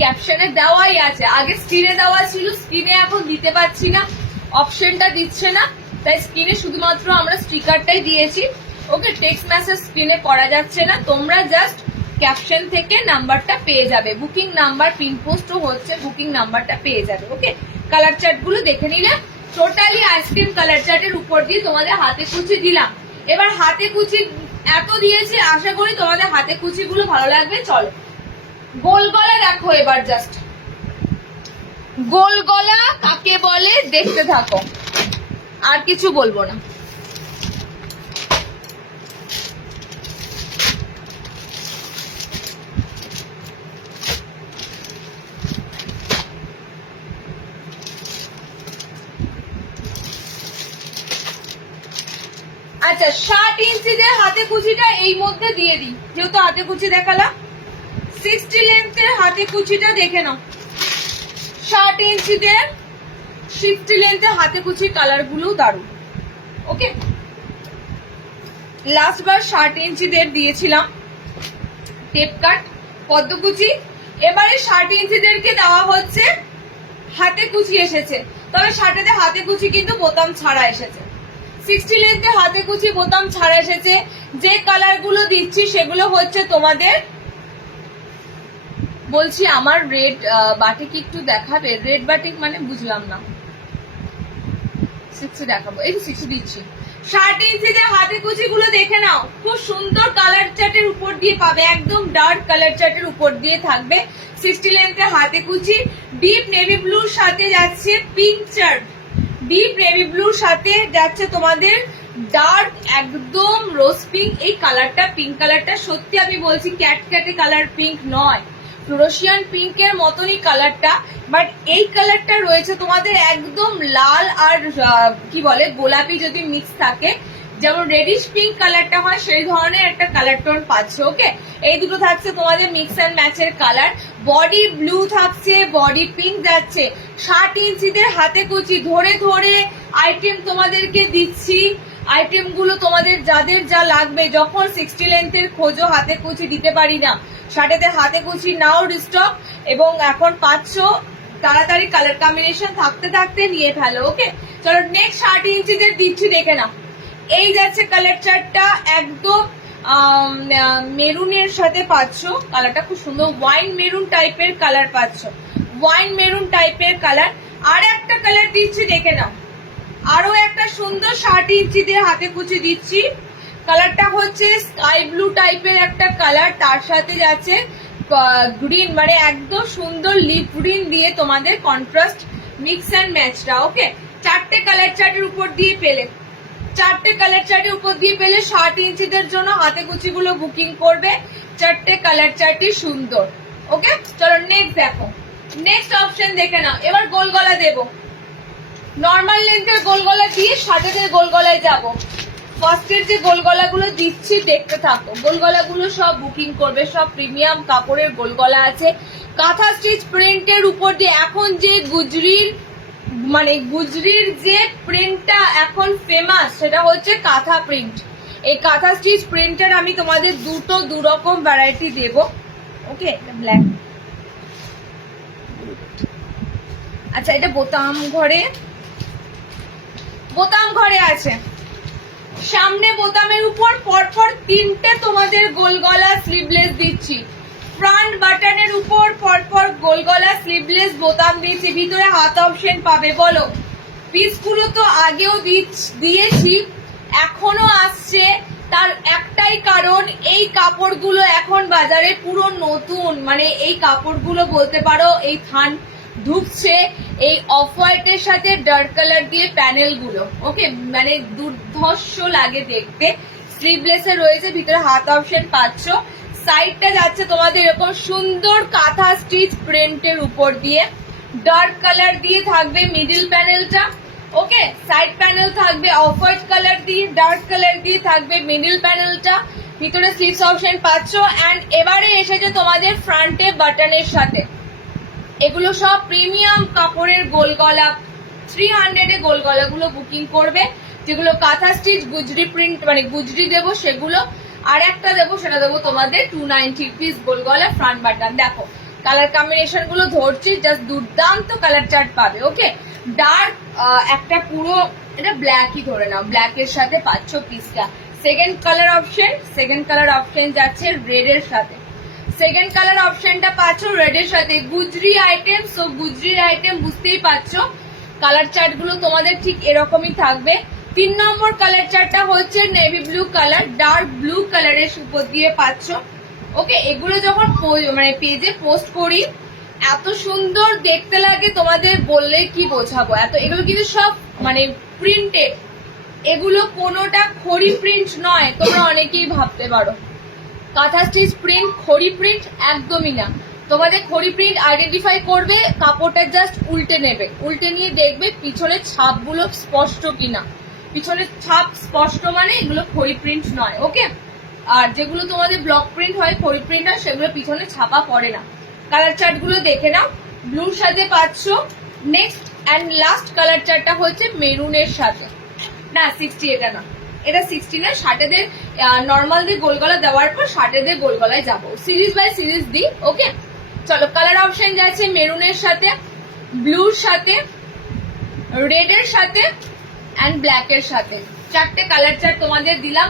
ক্যাপশনে দেওয়াই আছে, আগে স্ক্রিনে দেওয়া ছিল, স্ক্রিনে এখন দিতে পারছি না, অপশনটা দিচ্ছে না, তাই স্ক্রিনে শুধুমাত্র আমরা স্টিকারটাই দিয়েছি। ওকে, টেক্সট মেসেজ স্ক্রিনে করা যাচ্ছে না, তোমরা জাস্ট ক্যাপশন থেকে নাম্বারটা পেয়ে যাবে, বুকিং নাম্বার পিন পোস্টও হচ্ছে, বুকিং নাম্বারটা পেয়ে যাবে। ওকে, কালার চার্ট গুলো দেখে নিলে টোটালি আইসক্রিম কালার চার্টের উপর দিয়ে তোমাদের হাতে কুচি দিলাম। এবার হাতে কুচি এত দিয়েছি, আশা করি তোমাদের হাতে কুচি গুলো ভালো লাগবে। চলো গোল গলা দেখো, এবার জাস্ট গোল গলা কাকে বলে দেখতে থাকো, আর কিছু বলবো না। আচ্ছা, 60 ইঞ্চিদের হাতে কুচিটা এই মধ্যে দিয়ে দিই, যেহেতু হাতে কুচি দেখালাম। 60 লেন্থের হাতে কুচিটা দেখে নাও, 60 ইঞ্চিদের 60 লেন্থের হাতে কুচির কালার গুলো দারুণ। ওকে, লাস্ট বার 60 ইঞ্চিদের দিয়েছিলাম টেপ কাট পদ্ম কুচি, এবারে 60 ইঞ্চিদেরকে দেওয়া হচ্ছে হাতে কুচি এসেছে, তবে 60 হাতে কুচি কিন্তু বোতাম ছাড়া এসেছে। 60 লেন্থে হাতে কুচি বোতাম ছাড়া এসেছে। যে কালার গুলো দিচ্ছি সেগুলো হচ্ছে তোমাদের, বলছি আমার রেড বাটিক একটু দেখাবে, রেড বাটিক মানে বুঝলাম না। 60 দেখাবো, এই 60 দিচ্ছি। 60 ইঞ্চিতে হাতে কুচি গুলো দেখে নাও, খুব সুন্দর কালার চার্টের উপর দিয়ে পাবে, একদম ডার্ক কালার চার্টের উপর দিয়ে থাকবে। 60 লেন্থে হাতে কুচি, ডিপ নেভি ব্লুর সাথে যাচ্ছে পিঙ্ক চার্ট, ডিপ নেভি ব্লুর সাথে যাচ্ছে তোমাদের ডার্ক একদম রোজ পিঙ্ক। এই কালারটা, পিঙ্ক কালারটা সত্যি আমি বলছি ক্যাটক্যাটে কালার পিঙ্ক নয়, ফ্লোরোসিয়ান পিঙ্কের মতনই কালারটা, বাট এই কালারটা রয়েছে তোমাদের একদম লাল আর কি বলে গোলাপি যদি মিক্স থাকে, যেমন রেডিশ পিঙ্ক কালারটা হয় সেই ধরনের একটা কালার টোন পাচ্ছে। ওকে, এই দুটো থাকছে তোমাদের মিক্স অ্যান্ড ম্যাচের কালার। বডি ব্লু থাকছে, বডি পিঙ্ক যাচ্ছে। 60 ইঞ্চিদের হাতে কুচি ধরে ধরে আইটেম তোমাদেরকে দিচ্ছি, আইটেম গুলো তোমাদের যাদের যা লাগবে, যখন 60 লেন্থের খোঁজো হাতে কুচি দিতে পারি না, 60 হাতে কুচি নাও রিস্টক, এবং এখন পাচ্ছ, তাড়াতাড়ি কালার কম্বিনেশন থাকতে থাকতে নিয়ে ফেলো। ওকে, চলো নেক্সট 60 ইঞ্চিদের দিচ্ছি, দেখে নাও। এই যাচ্ছে কালার চার্টটা, একদম মেরুনের সাথে পাচ্ছ, কালারটা খুব সুন্দর, ওয়াইন মেরুন টাইপের কালার পাচ্ছ, ওয়াইন মেরুন টাইপের কালার। আর একটা কালার দিচ্ছি, দেখে নাও, আরো একটা সুন্দর 60 ইঞ্চিদের হাতে কুচি দিচ্ছি, কালারটা হচ্ছে স্কাই ব্লু টাইপের একটা কালার, তার সাথে যাচ্ছে গ্রিন, মানে একদম সুন্দর লিপ গ্রিন দিয়ে তোমাদের কন্ট্রাস্ট মিক্স অ্যান্ড ম্যাচটা। ওকে, 4টে কালার চার্টের উপর দিয়ে পেলে, 4টে কালার চার্টের উপর দিয়ে পেলে 60 ইঞ্চিদের জন্য হাতে কুচি গুলো বুকিং করবে। 4টে কালার চার্টই সুন্দর। ওকে, চলো নেক্সট দেখো, নেক্সট অপশন দেখে নাও। এবার গোল গলা দেবো, নর্মাল লেন্থের গোল গলা দিয়ে 60 গোল গলায় যাবো। ফার্স্টের যে গোল গলাগুলো দিচ্ছি দেখতে থাকো, গোল গলাগুলো সব বুকিং করবে, সব প্রিমিয়াম কাপড়ের গোল গলা আছে, কাঁথা স্টিচ প্রিন্টের উপর দিয়ে। এখন যে গুজরির মানে গুজরির যে প্রিন্টটা এখন ফেমাস, সেটা হচ্ছে কাঁথা প্রিন্ট। এই কাঁথা স্টিচ প্রিন্টের আমি তোমাদের দু রকম ভ্যারাইটি দেব। ওকে, ব্ল্যাক, আচ্ছা এটা বোতাম ঘরে আছে, সামনে বোতামের উপর পরপর 3টে তোমাদের গোল গলা স্লিভলেস দিচ্ছি, ফ্রন্ট বাটনের উপর পরপর গোল গলা স্লিভলেস বোতাম দিচ্ছি, ভিতরে হাত অপশন পাবে। বলো, পিসগুলো তো আগেও দিয়েছি, এখনো আসছে, তার একটাই কারণ, এই কাপড়গুলো এখন বাজারে পুরো নতুন, মানে এই কাপড়গুলো বলতে পারো এই থান ঢুকছে এই অফ হোয়াইটের সাথে ডার্ক কালার দিয়ে প্যানেল গুলো। ওকে, মানে দুর্ধর্ষ লাগে দেখতে। স্লিভলেসে রয়েছে, ভিতরে হাত অপশন পাচ্ছ, সাইডটা যাচ্ছে তোমাদের এরকম সুন্দর কাঁথা স্টিচ প্রিন্টের উপর দিয়ে, ডার্ক কালার দিয়ে থাকবে মিডিল প্যানেলটা। ওকে, সাইড প্যানেল থাকবে অফ হোয়াইট কালার দিয়ে, ডার্ক কালার দিয়ে থাকবে মিডিল প্যানেলটা, ভিতরে স্লিভস অপশন পাচ্ছ। অ্যান্ড এবারে এসেছে তোমাদের ফ্রন্টে বাটনের সাথে, এগুলো সব প্রিমিয়াম কাপড়ের গোল গলা, 300 গোল গলাগুলো বুকিং করবে, যেগুলো কাঁথা স্টিচ গুজরি প্রিন্ট মানে গুজরি দেবো সেগুলো। আর একটা দেবো, সেটা দেবো তোমাদের 290 পিস গোল গলা ফ্রন্ট বাটন। দেখো কালার কম্বিনেশন গুলো ধরছি, জাস্ট দুর্দান্ত কালার চার্ট পাবে। ওকে, ডার্ক একটা পুরো এটা ব্ল্যাকই ধরে নাও, ব্ল্যাকের সাথে পাচ্ছ পিসটা। সেকেন্ড কালার অপশন যাচ্ছে রেড এর সাথে, সেকেন্ড কালার অপশনটা পাচ্ছ রেড এর সাথে। গুজরি আইটেম, সো গুজরির আইটেম বুঝতেই পারছো কালার চার্ট গুলো তোমাদের ঠিক এরকমই থাকবে। 3 নম্বর কালার চার্টটা হচ্ছে navy blue colour, dark blue কালারের উপর দিয়ে পাচ্ছ। ওকে, এগুলো যখন মানে পেজে পোস্ট করি এত সুন্দর দেখতে লাগে, তোমাদের বললে কি বোঝাবো। এগুলো কিন্তু সব মানে প্রিন্টেড, এগুলো কোনোটা খড়ি প্রিন্ট নয়, তোমরা অনেকেই ভাবতে পারো কাঁথা স্টিচ প্রিন্ট খড়ি প্রিন্ট একদমই না। তোমাদের খড়ি প্রিন্ট আইডেন্টিফাই করবে, কাপড়টা জাস্ট উল্টে নেবে, উল্টে নিয়ে দেখবে পিছনের ছাপগুলো স্পষ্ট কিনা। পিছনের ছাপ স্পষ্ট মানে এগুলো খড়ি প্রিন্ট নয়। ওকে, আর যেগুলো তোমাদের ব্লক প্রিন্ট হয় খড়ি প্রিন্ট হয় সেগুলো পিছনে ছাপা পড়ে না। কালার চার্ট গুলো দেখে নাও, ব্লুর সাথে পাচ্ছ। নেক্সট অ্যান্ড লাস্ট কালার চার্টটা হচ্ছে মেরুনের সাথে, না 60 এটা না, এটা 60 না, শার্টেদের নর্মাল দিয়ে গোলগলা দেওয়ার পর শার্টেদের গোলগলায় যাবো, সিরিজ বাই সিরিজ দিই। ওকে, চলো কালার অপশন যাচ্ছে মেরুনের সাথে, ব্লুর সাথে, রেড এর সাথে অ্যান্ড ব্ল্যাক এর সাথে। 4টে কালার চার্ট তোমাদের দিলাম।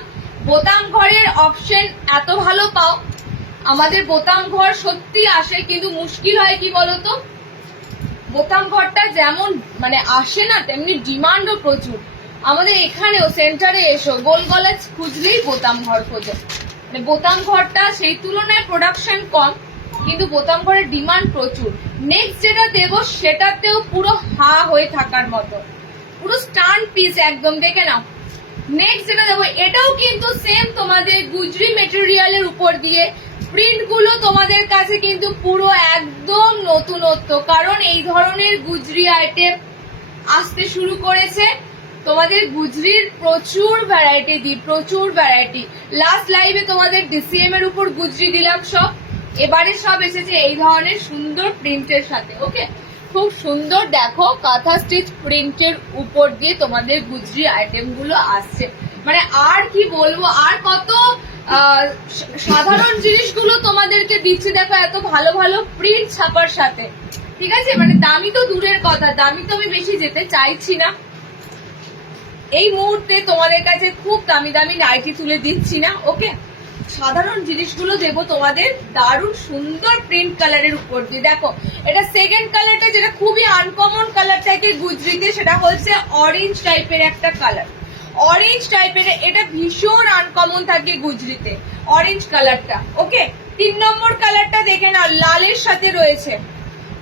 বোতাম ঘরের অপশন এত ভালো পাও, আমাদের বোতাম ঘর সত্যি আসে, কিন্তু মুশকিল হয় কি বলতো, বোতাম ঘরটা যেমন মানে আসে না তেমনি ডিমান্ডও প্রচুর। আমাদের এখানেও সেন্টারে এসো গোল গলা খুঁজলেই বোতাম ঘর খোঁজো, মানে বোতাম ঘরটা সেই তুলনায় প্রোডাকশন কম, কিন্তু বোতাম ঘরের ডিমান্ড প্রচুর। নেক্সট যেটা দেবো সেটাতেও পুরো হা হয়ে থাকার মতো, পুরো স্টান পিস একদম, দেখে নাও। নেক্সট যেটা দেবো এটাও কিন্তু সেম তোমাদের গুজরি মেটেরিয়ালের উপর দিয়ে, প্রিন্ট গুলো তোমাদের কাছে কিন্তু পুরো একদম নতুনত্ব, কারণ এই ধরনের গুজরি আইটেম আসতে শুরু করেছে। তোমাদের গুজরির প্রচুর ভ্যারাইটি দিই, প্রচুর ভ্যারাইটি। লাস্ট লাইভে তোমাদের ডিসিএম এর উপর গুজরি দিলাম সব, এবারে সব এসেছে এই ধরনের সুন্দর প্রিন্টের সাথে। ওকে, খুব সুন্দর দেখো কাঁথা স্টিচ প্রিন্টের উপর দিয়ে তোমাদের গুজরি আইটেম গুলো আসছে, মানে আর কি বলবো, আর কত সাধারণ জিনিসগুলো তোমাদেরকে দিচ্ছি। দেখো এত ভালো ভালো প্রিন্ট ছাপার সাথে, ঠিক আছে, মানে দামি তো দূরের কথা, দামি তো আমি বেশি যেতে চাইছি না এই মুহূর্তে, তোমাদের কাছে খুব দামি দামি নাইটি তুলে দিচ্ছি না। ওকে, সাধারণ জিনিসগুলো দেবো তোমাদের দারুণ সুন্দর প্রিন্ট কালারের উপর দিয়ে। দেখো এটা সেকেন্ড কালারটা যেটা খুবই আনকমন কালার থাকে গুজরিতে, সেটা হচ্ছে অরেঞ্জ টাইপের একটা কালার, অরেঞ্জ টাইপের, এটা ভীষণ আনকমন থাকে গুজরিতে অরেঞ্জ কালারটা। ওকে, 3 নম্বর কালারটা দেখে নাও, লালের সাথে রয়েছে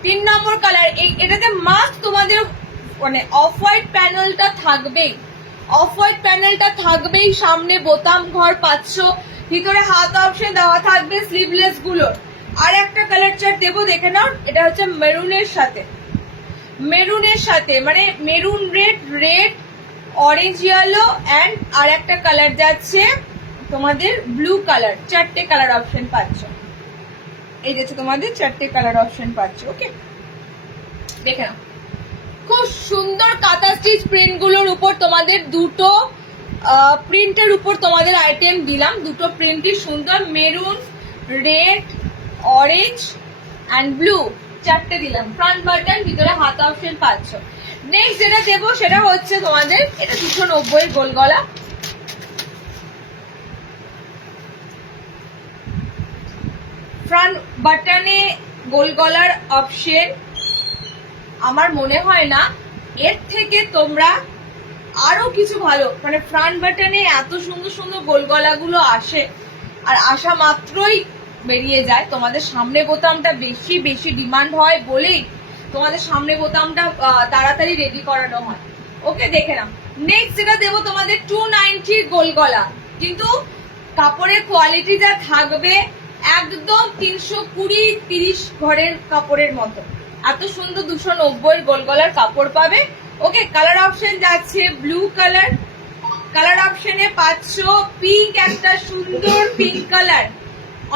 3 নম্বর কালার। এটাতে মাস্ট তোমাদের মানে অফ হোয়াইট প্যানেলটা থাকবেই, অফ হোয়াইট প্যানেলটা থাকবেই। সামনে বোতাম ঘর পাচ্ছ, ভিতরে হাত অপশন দেওয়া থাকবে স্লিভলেস গুলোর। আর একটা কালার চার্ট দেবো দেখে নাও, এটা হচ্ছে মেরুনের সাথে, মেরুনের সাথে মানে maroon red, red orange yellow and আর একটা কালার যাচ্ছে তোমাদের ব্লু কালার। 4টে কালার অপশন পাচ্ছ, এই যাচ্ছে তোমাদের 4টে কালার অপশন পাচ্ছ। ওকে, দেখে নাও খুব সুন্দর কাঁথা স্টিচ প্রিন্ট গুলোর উপর তোমাদের দুটো প্রিন্টের উপর তোমাদের আইটেম দিলাম, দুটো প্রিন্টই সুন্দর, maroon, red, orange and blue, 4টে দিলাম। ফ্রন্ট বাটন, ভিতরে হাত অপশন পাচ্ছ। নেক্সট যেটা দেবো সেটা হচ্ছে তোমাদের এটা 290 গোল গলা, ফ্রন্ট বাটনে গোল গলার অপশন। আমার মনে হয় না এর থেকে তোমরা আরো কিছু ভালো, মানে ফ্রন্ট বাটনে এত সুন্দর সুন্দর গোল গলাগুলো আসে, আর আসা মাত্রই বেরিয়ে যায়। তোমাদের সামনে বোতামটা বেশি বেশি ডিমান্ড হয় বলেই তোমাদের সামনে বোতামটা তাড়াতাড়ি রেডি করানো হয়। ওকে, দেখে নাও। নেক্সট যেটা দেবো তোমাদের 290 গোল গলা, কিন্তু কাপড়ের কোয়ালিটি যা থাকবে একদম 320-30 ঘরের কাপড়ের মতো, এত সুন্দর 290 গোল গলার কাপড় পাবে। ওকে, কালার অপশন যাচ্ছে ব্লু কালার, কালার অপশনে পাচ্ছ পিঙ্ক, একটা সুন্দর পিঙ্ক কালার।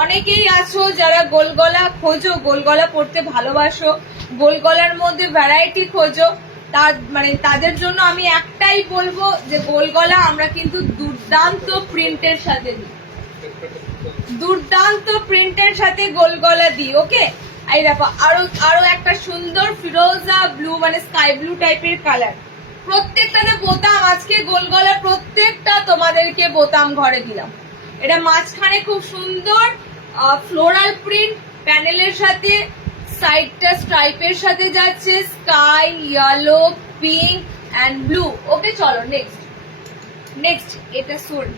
অনেকেই আছো যারা গোল গলা খোঁজো, গোল গলা পরতে ভালোবাসো, গোল গলার মধ্যে ভ্যারাইটি খোঁজো, মানে তাদের জন্য আমি একটাই বলবো যে গোল গলা আমরা কিন্তু দুর্দান্ত প্রিন্টের সাথে দিই, দুর্দান্ত প্রিন্টের সাথে গোল গলা দিই। ওকে, এই দেখো আরো একটা সুন্দর ফিরোজা ব্লু মানে স্কাই ব্লু টাইপের কালার। প্রত্যেকটাতে বোতাম, আজকে গোল গলা প্রত্যেকটা তোমাদেরকে বোতাম ঘরে দিলাম। এটা মাঝখানে খুব সুন্দর ফ্লোরাল প্রিন্ট প্যানেলের সাথে, সাইডটা স্ট্রাইপের সাথে যাচ্ছে sky, yellow, pink and blue. Okay চলো নেক্সট এটা সোল।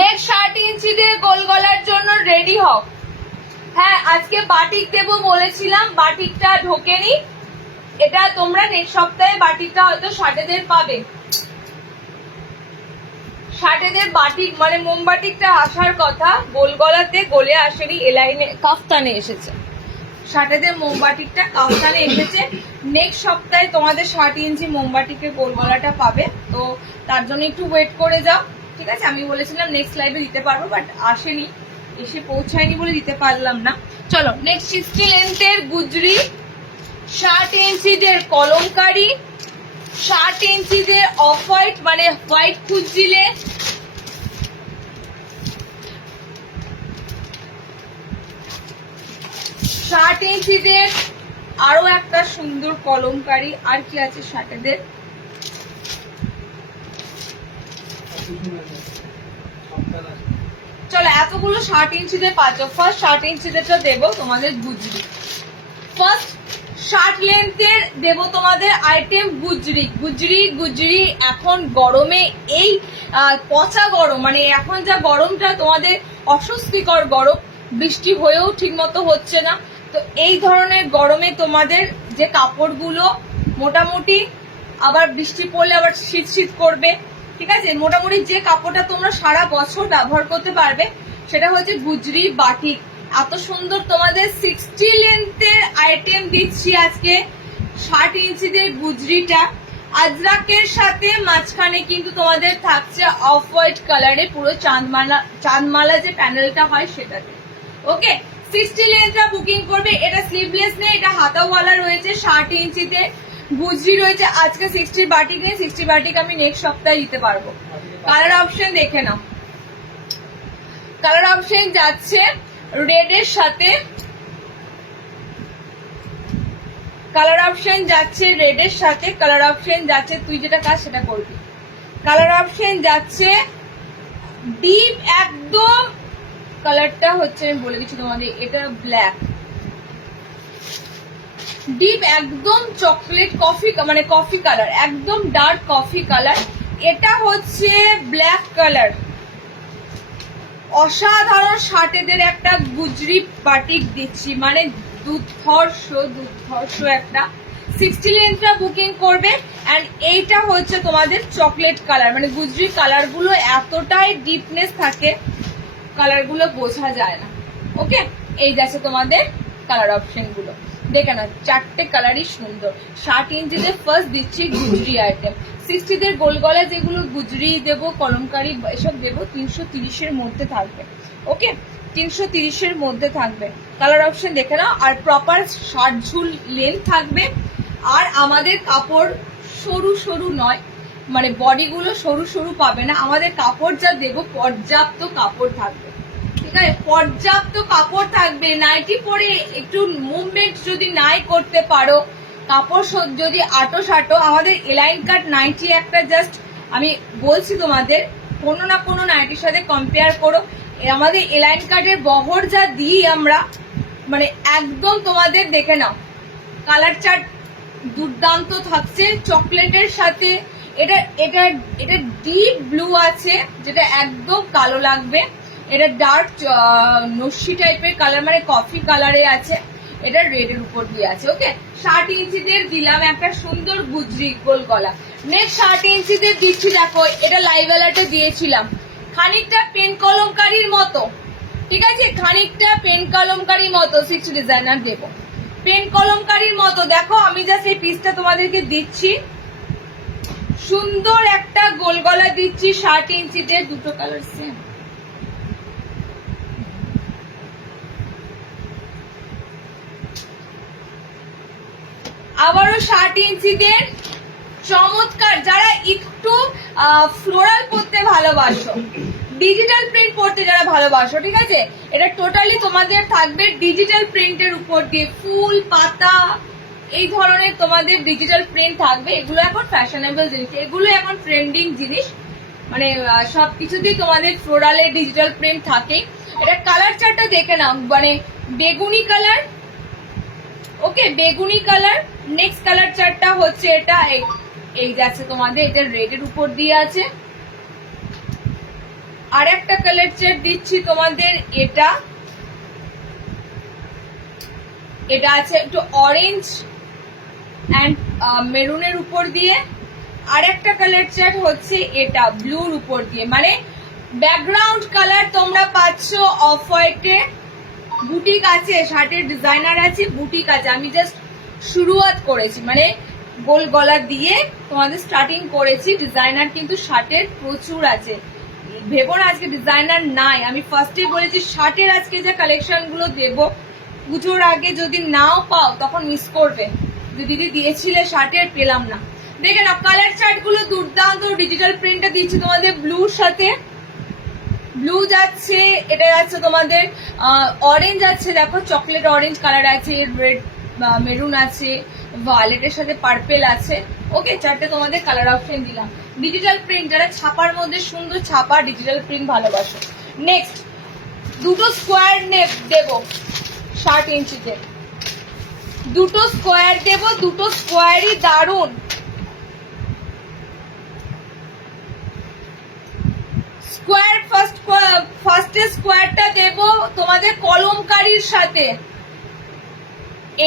নেক্সট 60 ইঞ্চিদের গোল গলার জন্য রেডি হও। হ্যাঁ, আজকে বাটিক দেবো বলেছিলাম, বাটিকটা ঢোকেনি। এটা তোমরা নেক্সট সপ্তাহে বাটিকটা হয়তো 60 পাবে। 60 বাটিক মানে মোমবাটিকটা আসার কথা, গোল গলাতে গোলে আসেনি, এলাইনে কাফতানে এসেছে। 60 মোমবাটিকটা কাফতানে এসেছে। নেক্সট সপ্তাহে তোমাদের 60 ইঞ্চি মোমবাটিকের গোল গলাটা পাবে, তো তার জন্য একটু ওয়েট করে যাও, ঠিক আছে? আমি বলেছিলাম নেক্সট লাইভে দিতে পারবো, বাট আসেনি, এসে পৌঁছায়নি বলে দিতে পারলাম না। চলো নেক্সট 60 লেন্থের গুজরি, 60 ইঞ্চিদের কলমকারি, 60 ইঞ্চিদের অফ হোয়াইট মানে হোয়াইট খুঁজছিলে, 60 ইঞ্চিদের আরো একটা সুন্দর কলমকারি। আর কি আছে 60 চলো এতগুলো 60 ইঞ্চিদের পাচ্ছ। ফার্স্ট 60 ইঞ্চিদেরটা দেবো তোমাদের গুজরি। ফার্স্ট 60 লেন্থের দেবো তোমাদের আইটেম গুজরি। এখন গরমে এই পচা গরম, মানে এখন যা গরমটা তোমাদের অস্বস্তিকর গরম, বৃষ্টি হয়েও ঠিক মতো হচ্ছে না, তো এই ধরনের গরমে তোমাদের যে কাপড়গুলো মোটামুটি, আবার বৃষ্টি পড়লে আবার শীত করবে, ঠিক আছে? মোটামুটি যে কাপড়টা তোমরা সারা বছর ব্যবহার করতে পারবে সেটা হচ্ছে গুজরি বাটিক। এত সুন্দর তোমাদের 60 লেন্থের আইটেম দিচ্ছি আজকে। 60 ইঞ্চিদের গুজরিটা আজরাকের সাথে মাঝখানে কিন্তু তোমাদের থাকছে অফ হোয়াইট কালারে পুরো চাঁদমালা যে প্যানেলটা হয় সেটাতে। ওকে, 60 লেন্থটা বুকিং করবে। এটা স্লিভলেস নেই, এটা হাতাওয়ালা রয়েছে। 60 ইঞ্চিতে গুজরি রয়েছে। আজকে 60 বাটিক নেই, 60 বাটিক আমি নেক্সট সপ্তাহে দিতে পারবো। কালার অপশন দেখে নাও। কালার অপশন যাচ্ছে রেডের সাথে, কালার অপশন যাচ্ছে রেডের সাথে, কালার অপশন যাচ্ছে, তুই যেটা কাজ সেটা করবি। কালার অপশন যাচ্ছে ডিপ একদম, কালারটা হচ্ছে আমি বলে দিচ্ছি তোমাদের, এটা ব্ল্যাক, ডিপ একদম চকলেট কফি মানে কফি কালার, একদম ডার্ক কফি কালার। এটা হচ্ছে ব্ল্যাক কালার। অসাধারণ 60 একটা গুজরি বাটিক দিচ্ছি, মানে দুর্ধর্ষ একটা। 60 লেন্থটা বুকিং করবে। এন্ড এইটা হচ্ছে তোমাদের চকলেট কালার, মানে গুজরি কালার গুলো এতটাই ডিপনেস থাকে, কালার গুলো বোঝা যায় না। ওকে, এই যাচ্ছে তোমাদের কালার অপশন গুলো, দেখে না, 4টে কালারই সুন্দর। 60 ইঞ্চিতে ফার্স্ট দিচ্ছি গুজরি আইটেম। 60 গোল গলা যেগুলো গুজরি দেবো, কলমকারি এসব দেবো, 330 মধ্যে থাকবে। ওকে, 330 মধ্যে থাকবে। কালার অপশন দেখে নাও। আর প্রপার 60 ঝুল লেন্থ থাকবে। আর আমাদের কাপড় সরু নয়, মানে বডিগুলো সরু পাবে না। আমাদের কাপড় যা দেবো পর্যাপ্ত কাপড় থাকবে, ঠিক আছে? পর্যাপ্ত কাপড় থাকবে। নাইটি পরে একটু মুভমেন্ট যদি নাই করতে পারো, কাপড় যদি আটো আমাদের এলাইন কাট নাইটি একটা জাস্ট আমি বলছি তোমাদের, কোনো না কোনো নাইটির সাথে কম্পেয়ার করো। আমাদের এলাইন কাটের বহর যা দিই আমরা, মানে একদম তোমাদের দেখে নাও, কালার চার্ট দুর্দান্ত থাকছে চকলেটের সাথে। এটা ডিপ ব্লু আছে, যেটা একদম কালো লাগবে। এটা ডার্ক নস্যি টাইপের কালার, মানে কফি কালারে আছে। এটা রেডের উপর দিয়ে আছে। ওকে, 60 ইঞ্চিদের দিলাম একটা সুন্দর গুজরি গোল গলা। নেক্সট 60 ইঞ্চিদের দিচ্ছি, দেখো এটা লাইভ অ্যালার্টে দিয়েছিলাম, খানিকটা পেন কলমকারির মতো, ঠিক আছে? খানিকটা পেন কলমকারির মতো 60 ডিজাইনার দেবো, পেন কলমকারির মতো। দেখো আমি জাস্ট এই পিসটা তোমাদেরকে দিচ্ছি, সুন্দর একটা গোল গলা দিচ্ছি 60 ইঞ্চিতে, দুটো কালার সেম। আবারও 60 ইঞ্চিদের চমৎকার, যারা একটু ফ্লোরাল পরতে ভালোবাসো, ডিজিটাল প্রিন্ট পরতে যারা ভালোবাসো, ঠিক আছে, এটা টোটালি তোমাদের থাকবে ডিজিটাল প্রিন্টের উপর দিয়ে, ফুল পাতা এই ধরনের তোমাদের ডিজিটাল প্রিন্ট থাকবে। এগুলো এখন ফ্যাশনেবল জিনিস, এগুলো এখন ট্রেন্ডিং জিনিস, মানে সবকিছুতেই তোমাদের ফ্লোরালের ডিজিটাল প্রিন্ট থাকে। এটা কালার চার্টটা দেখে নাও, মানে বেগুনি কালার, ওকে বেগুনি কালার। নেক্সট কালার চার্টটা হচ্ছে এটা, এই যাচ্ছে তোমাদের, এটা রেডের উপর দিয়ে আছে। আর একটা কালার চার্ট দিচ্ছি তোমাদের, এটা আছে একটু অরেঞ্জ অ্যান্ড মেরুনের উপর দিয়ে। আর একটা কালার চার্ট হচ্ছে এটা ব্লুর উপর দিয়ে, মানে ব্যাকগ্রাউন্ড কালার তোমরা পাচ্ছ অফ হোয়াইটে। বুটিক আছে, শার্টের ডিজাইনার আছে, বুটিক আছে। আমি জাস্ট শুরুয়াত করেছি, মানে গোল গলা দিয়ে তোমাদের স্টার্টিং করেছি। ডিজাইনার কিন্তু শার্টের প্রচুর আছে, ভেবো না আজকে ডিজাইনার নাই। আমি ফার্স্টে বলেছি শার্টের আজকে যে কালেকশন গুলো দেবো, পুজোর আগে যদি নাও পাও তখন মিস করবে, যে দিদি দিয়েছিলে শার্টের, পেলাম না। দেখে না কালার চার্ট গুলো দুর্দান্ত। ডিজিটাল প্রিন্টটা দিচ্ছি তোমাদের ব্লুর সাথে, ব্লু যাচ্ছে, এটা যাচ্ছে তোমাদের অরেঞ্জ আছে, দেখো চকলেট অরেঞ্জ কালার আছে, রেড মেরুন আছে, ভায়োলেটের সাথে পার্পেল আছে। ওকে, চারটে তোমাদের কালার অপশন দিলাম। ডিজিটাল প্রিন্ট যারা ছাপার মধ্যে সুন্দর ছাপা ডিজিটাল প্রিন্ট ভালোবাসো। নেক্সট দুটো স্কোয়ার দেব 60 ইঞ্চিতে, দুটো স্কোয়ার দেব, দুটো স্কোয়ারই দারুন। স্কোয়ার ফার্স্টে স্কোয়ারটা দেব তোমাদের কলমকারীর সাথে।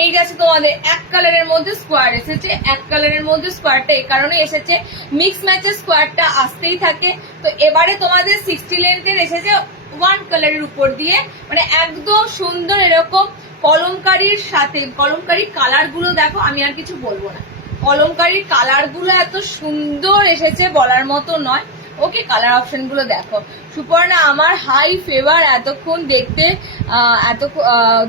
এই গেছে তোমাদের এক কালারের মধ্যে স্কোয়ার এসেছে, এক কালারের মধ্যে স্কোয়ারটা এই কারণে এসেছে, মিক্স ম্যাচের স্কোয়ারটা আসতেই থাকে। তো এবারে তোমাদের 60 লেন্থের এসেছে ওয়ান কালারের উপর দিয়ে, মানে একদম সুন্দর এরকম কলমকারীর সাথে। কলমকারীর কালার গুলো দেখো, আমি আর কিছু বলবো না, কলমকারীর কালার গুলো এত সুন্দর এসেছে বলার মতো নয়। ওকে, কালার অপশন গুলো দেখো। সুপর্ণা আমার হাই ফেভার, এতক্ষণ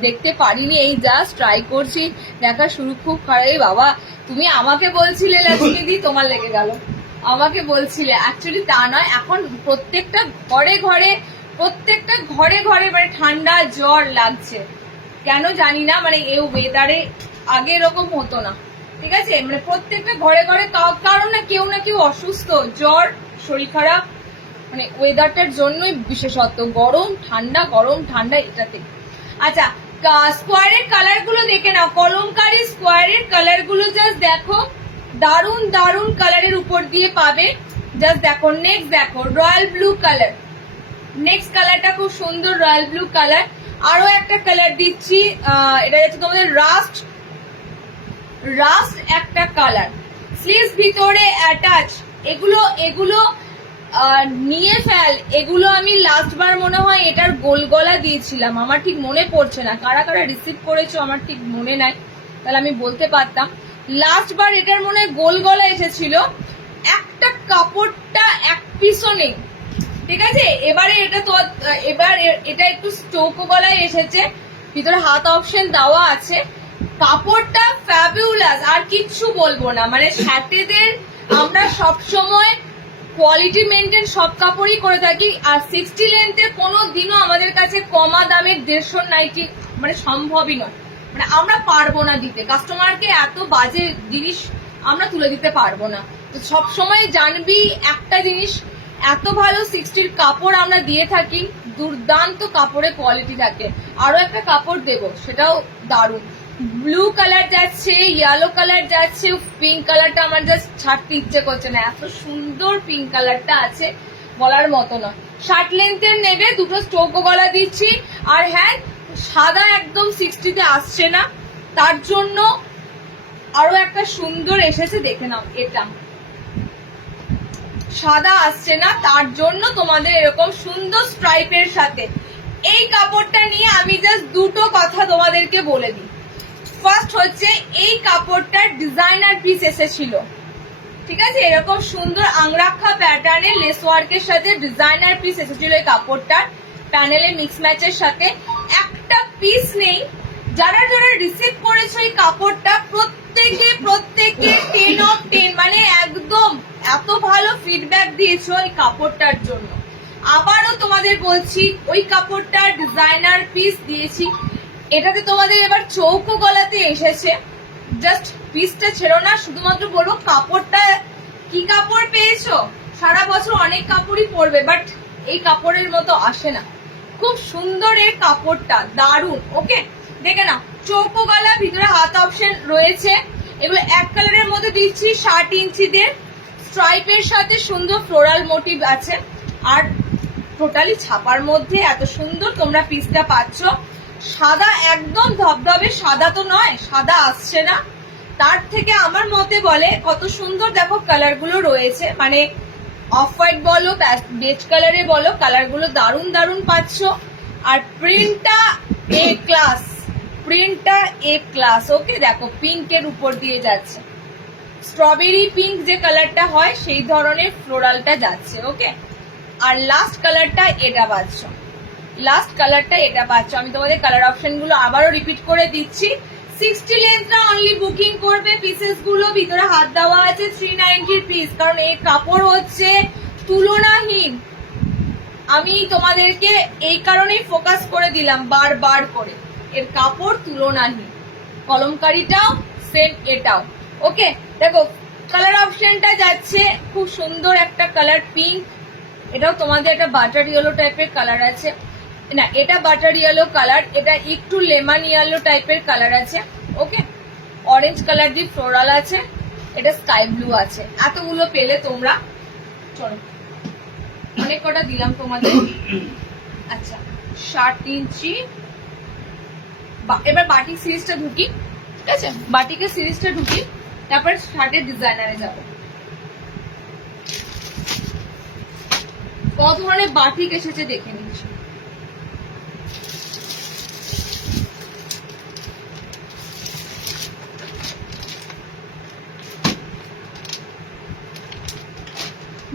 দেখতে পারিনি, এই জাস্ট ট্রাই করছি, দেখা শুরু। খুব খারাপ বাবা, তুমি আমাকে বলছিলে লক্ষ্মীদি, তোমার লেগে গেল, আমাকে বলছিলে। অ্যাকচুয়ালি তা নয়, এখন প্রত্যেকটা ঘরে মানে ঠান্ডা জ্বর লাগছে, কেন জানি না, মানে এই ওয়েদারে আগে এরকম হতো না, ঠিক আছে, মানে প্রত্যেকটা ঘরে কারণ না কেউ অসুস্থ, জ্বর, শরীর খারাপ, মানে ওয়েদারটার জন্যই বিশেষত, গরম ঠান্ডা এটাতে। আচ্ছা, স্কোয়ারের কালার গুলো দেখে নাও, কলমকারী স্কোয়ারের কালার গুলো জাস্ট দেখো, দারুন কালারের উপর দিয়ে পাবে। জাস্ট দেখো, নেক্সট দেখো রয়্যাল ব্লু কালার, নেক্সট কালারটা খুব সুন্দর রয়্যাল ব্লু কালার। আরো একটা কালার দিচ্ছি, এটা যাচ্ছে তোমাদের রাস্ট একটা কালার, স্লিভস ভিতরে অ্যাটাচ। এগুলো নিয়ে ফেল, এগুলো আমি লাস্ট বার মনে হয় এটার গোল গলা দিয়েছিলাম, আমার ঠিক মনে পড়ছে না, কারা রিসিভ করেছো আমার ঠিক মনে নাই, তাহলে আমি বলতে পারতাম। লাস্ট বার এটার মনে হয় গোল গলা এসেছিল, একটা কাপড়টা এক পিসও নেই, ঠিক আছে। এবার এটা একটু স্টোকো গলায় এসেছে, ভিতরে হাত অপশন দেওয়া আছে, কাপড়টা ফ্যাবুলাস, আর কিচ্ছু বলবো না। মানে শার্টেদের আমরা সবসময় কোয়ালিটি মেনটেন সব কাপড়ই করে থাকি, আর 60 লেন্থে কোনো দিনও আমাদের কাছে কমা দামের 150 নাইটি মানে সম্ভবই নয়, মানে আমরা পারবো না দিতে, কাস্টমারকে এত বাজে জিনিস আমরা তুলে দিতে পারবো না। তো সবসময় জানবি একটা জিনিস, এত ভালো 60-র কাপড় আমরা দিয়ে থাকি, দুর্দান্ত কাপড়ের কোয়ালিটি থাকে। আরো একটা কাপড় দেবো, সেটাও দারুণ, ব্লু কালার যাচ্ছে, ইয়েলো কালার যাচ্ছে, পিঙ্ক কালারটা আমার জাস্ট ছাড়তে ইচ্ছে করছে না, এত সুন্দর পিঙ্ক কালারটা আছে বলার মতো নয়। 60 লেন্থের নেবে, দুটো স্টোকো গলা দিচ্ছি। আর হ্যাঁ, সাদা একদম 60-তে আসছে না, তার জন্য আরো একটা সুন্দর এসেছে, দেখে নাও, এটা সাদা আসছে না, তার জন্য তোমাদের এরকম সুন্দর স্ট্রাইপের সাথে। এই কাপড়টা নিয়ে আমি জাস্ট দুটো কথা তোমাদেরকে বলে দিই। ফার্স্ট হচ্ছে, এই কাপড়টার ডিজাইনার পিস এসেছিল, ঠিক আছে, এরকম সুন্দর আংরাক্ষা প্যাটার্নের লেস ওয়ার্কের সাথে ডিজাইনার পিস এসেছিল এই কাপড়টার, প্যানেলে মিক্স ম্যাচের সাথে। একটা পিস নেই, যারা যারা রিসিভ করেছো এই কাপড়টা প্রত্যেকে 10 of 10, মানে একদম এত ভালো ফিডব্যাক দিয়েছো এই কাপড়টার জন্য। আবারও তোমাদের বলছি, ওই কাপড়টার ডিজাইনার পিস দিয়েছি, এটাতে তোমাদের এবার চৌকো গলাতে এসেছে। জাস্ট পিসটা ছেড়ো না, শুধুমাত্র বলবো কাপড়টা কি কাপড় পেয়েছো। সারা বছর অনেক কাপড়ই পরবে, বাট এই কাপড়ের মতো আসে না। খুব সুন্দর এই কাপড়টা, দারুন। ওকে, দেখে না, চৌকো গলা, ভিতরে হাত অপশন রয়েছে। এগুলো এক কালারের মধ্যে দিচ্ছি, 60 ইঞ্চিদের স্ট্রাইপের সাথে সুন্দর ফ্লোরাল মোটিভ আছে। আর টোটালি ছাপার মধ্যে এত সুন্দর তোমরা পিসটা পাচ্ছ। সাদা একদম ধবধবে সাদা তো নয়, সাদা আসছে না, তার থেকে আমার মতে বলে কত সুন্দর দেখো কালার গুলো রয়েছে, মানে অফ হোয়াইট বলো, বেজ কালারে বলো, কালার গুলো দারুন দারুন পাচ্ছ। আর প্রিন্টটা এ ক্লাস, প্রিন্টটা এ ক্লাস। ওকে, দেখো পিঙ্কের উপর দিয়ে যাচ্ছে, স্ট্রবেরি পিঙ্ক যে কালারটা হয় সেই ধরনের ফ্লোরালটা যাচ্ছে। ওকে, আর লাস্ট কালারটা এটা পাচ্ছ, লাস্ট কালারটা এটা পাচ্ছ। আমি তোমাদের কালার অপশন গুলো আবারও রিপিট করে দিচ্ছি। 60 লেন্থটা অনলি বুকিং করবে, পিসেস গুলো ভিতরে হাত দেওয়া আছে, 390 পিস, কারণ এই কাপড় হচ্ছে তুলনাহীন। আমি তোমাদেরকে এই কারণেই ফোকাস করে দিলাম বারবার করে, এর কাপড় তুলনাহীন। কলমকারিটাও সেম, এটাও। ওকে, দেখো কালার অপশনটা যাচ্ছে খুব সুন্দর একটা কালার পিঙ্ক, এটাও তোমাদের একটা বাটার ইয়েলো টাইপের কালার আছে না, এটা বাটার ইয়েলো কালার, এটা একটু লেমন ইয়েলো টাইপের কালার আছে। ওকে, অরেঞ্জ কালার দিয়ে ফ্লোরাল আছে, এটা স্কাই ব্লু আছে। এতগুলো পেলে তোমরা, চলো অনেক কটা দিলাম তোমাদের। আচ্ছা, 60 ইঞ্চি। এবার বাটিক সিরিজটা ঢুকি, ঠিক আছে, বাটিকের সিরিজটা ঢুকি, তারপর শার্টের ডিজাইনারে যাবো। কত ধরনের বাটিক এসেছে দেখে নিচ্ছি।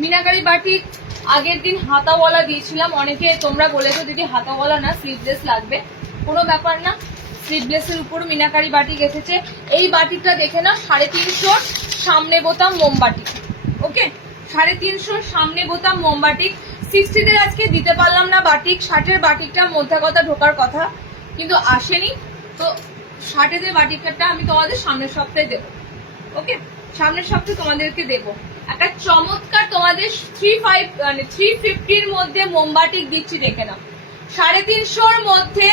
মিনাকারি বাটিক আগের দিন হাতাওয়ালা দিয়েছিলাম, অনেকে তোমরা বলেছো যদি হাতাওয়ালা না স্লিভলেস লাগবে, কোনো ব্যাপার না, স্লিভলেসের উপর মিনাকারি বাটিক এসেছে। এই বাটিকটা দেখে না, 350 সামনে বোতাম মোমবাটিক। ওকে, 350 সামনে বোতাম মোমবাটিক। 60 আজকে দিতে পারলাম না বাটিক, 60-এর বাটিকটা মধ্যে কথা ঢোকার কথা কিন্তু আসেনি, তো 60-এর বাটিকটা আমি তোমাদের সামনের সপ্তাহে দেবো। ওকে, সামনের সপ্তাহে তোমাদেরকে দেবো একটা চমৎকার, তোমাদের 350-র মধ্যে মোমবাটিক দিচ্ছি, দেখে নাও। 350-র মধ্যে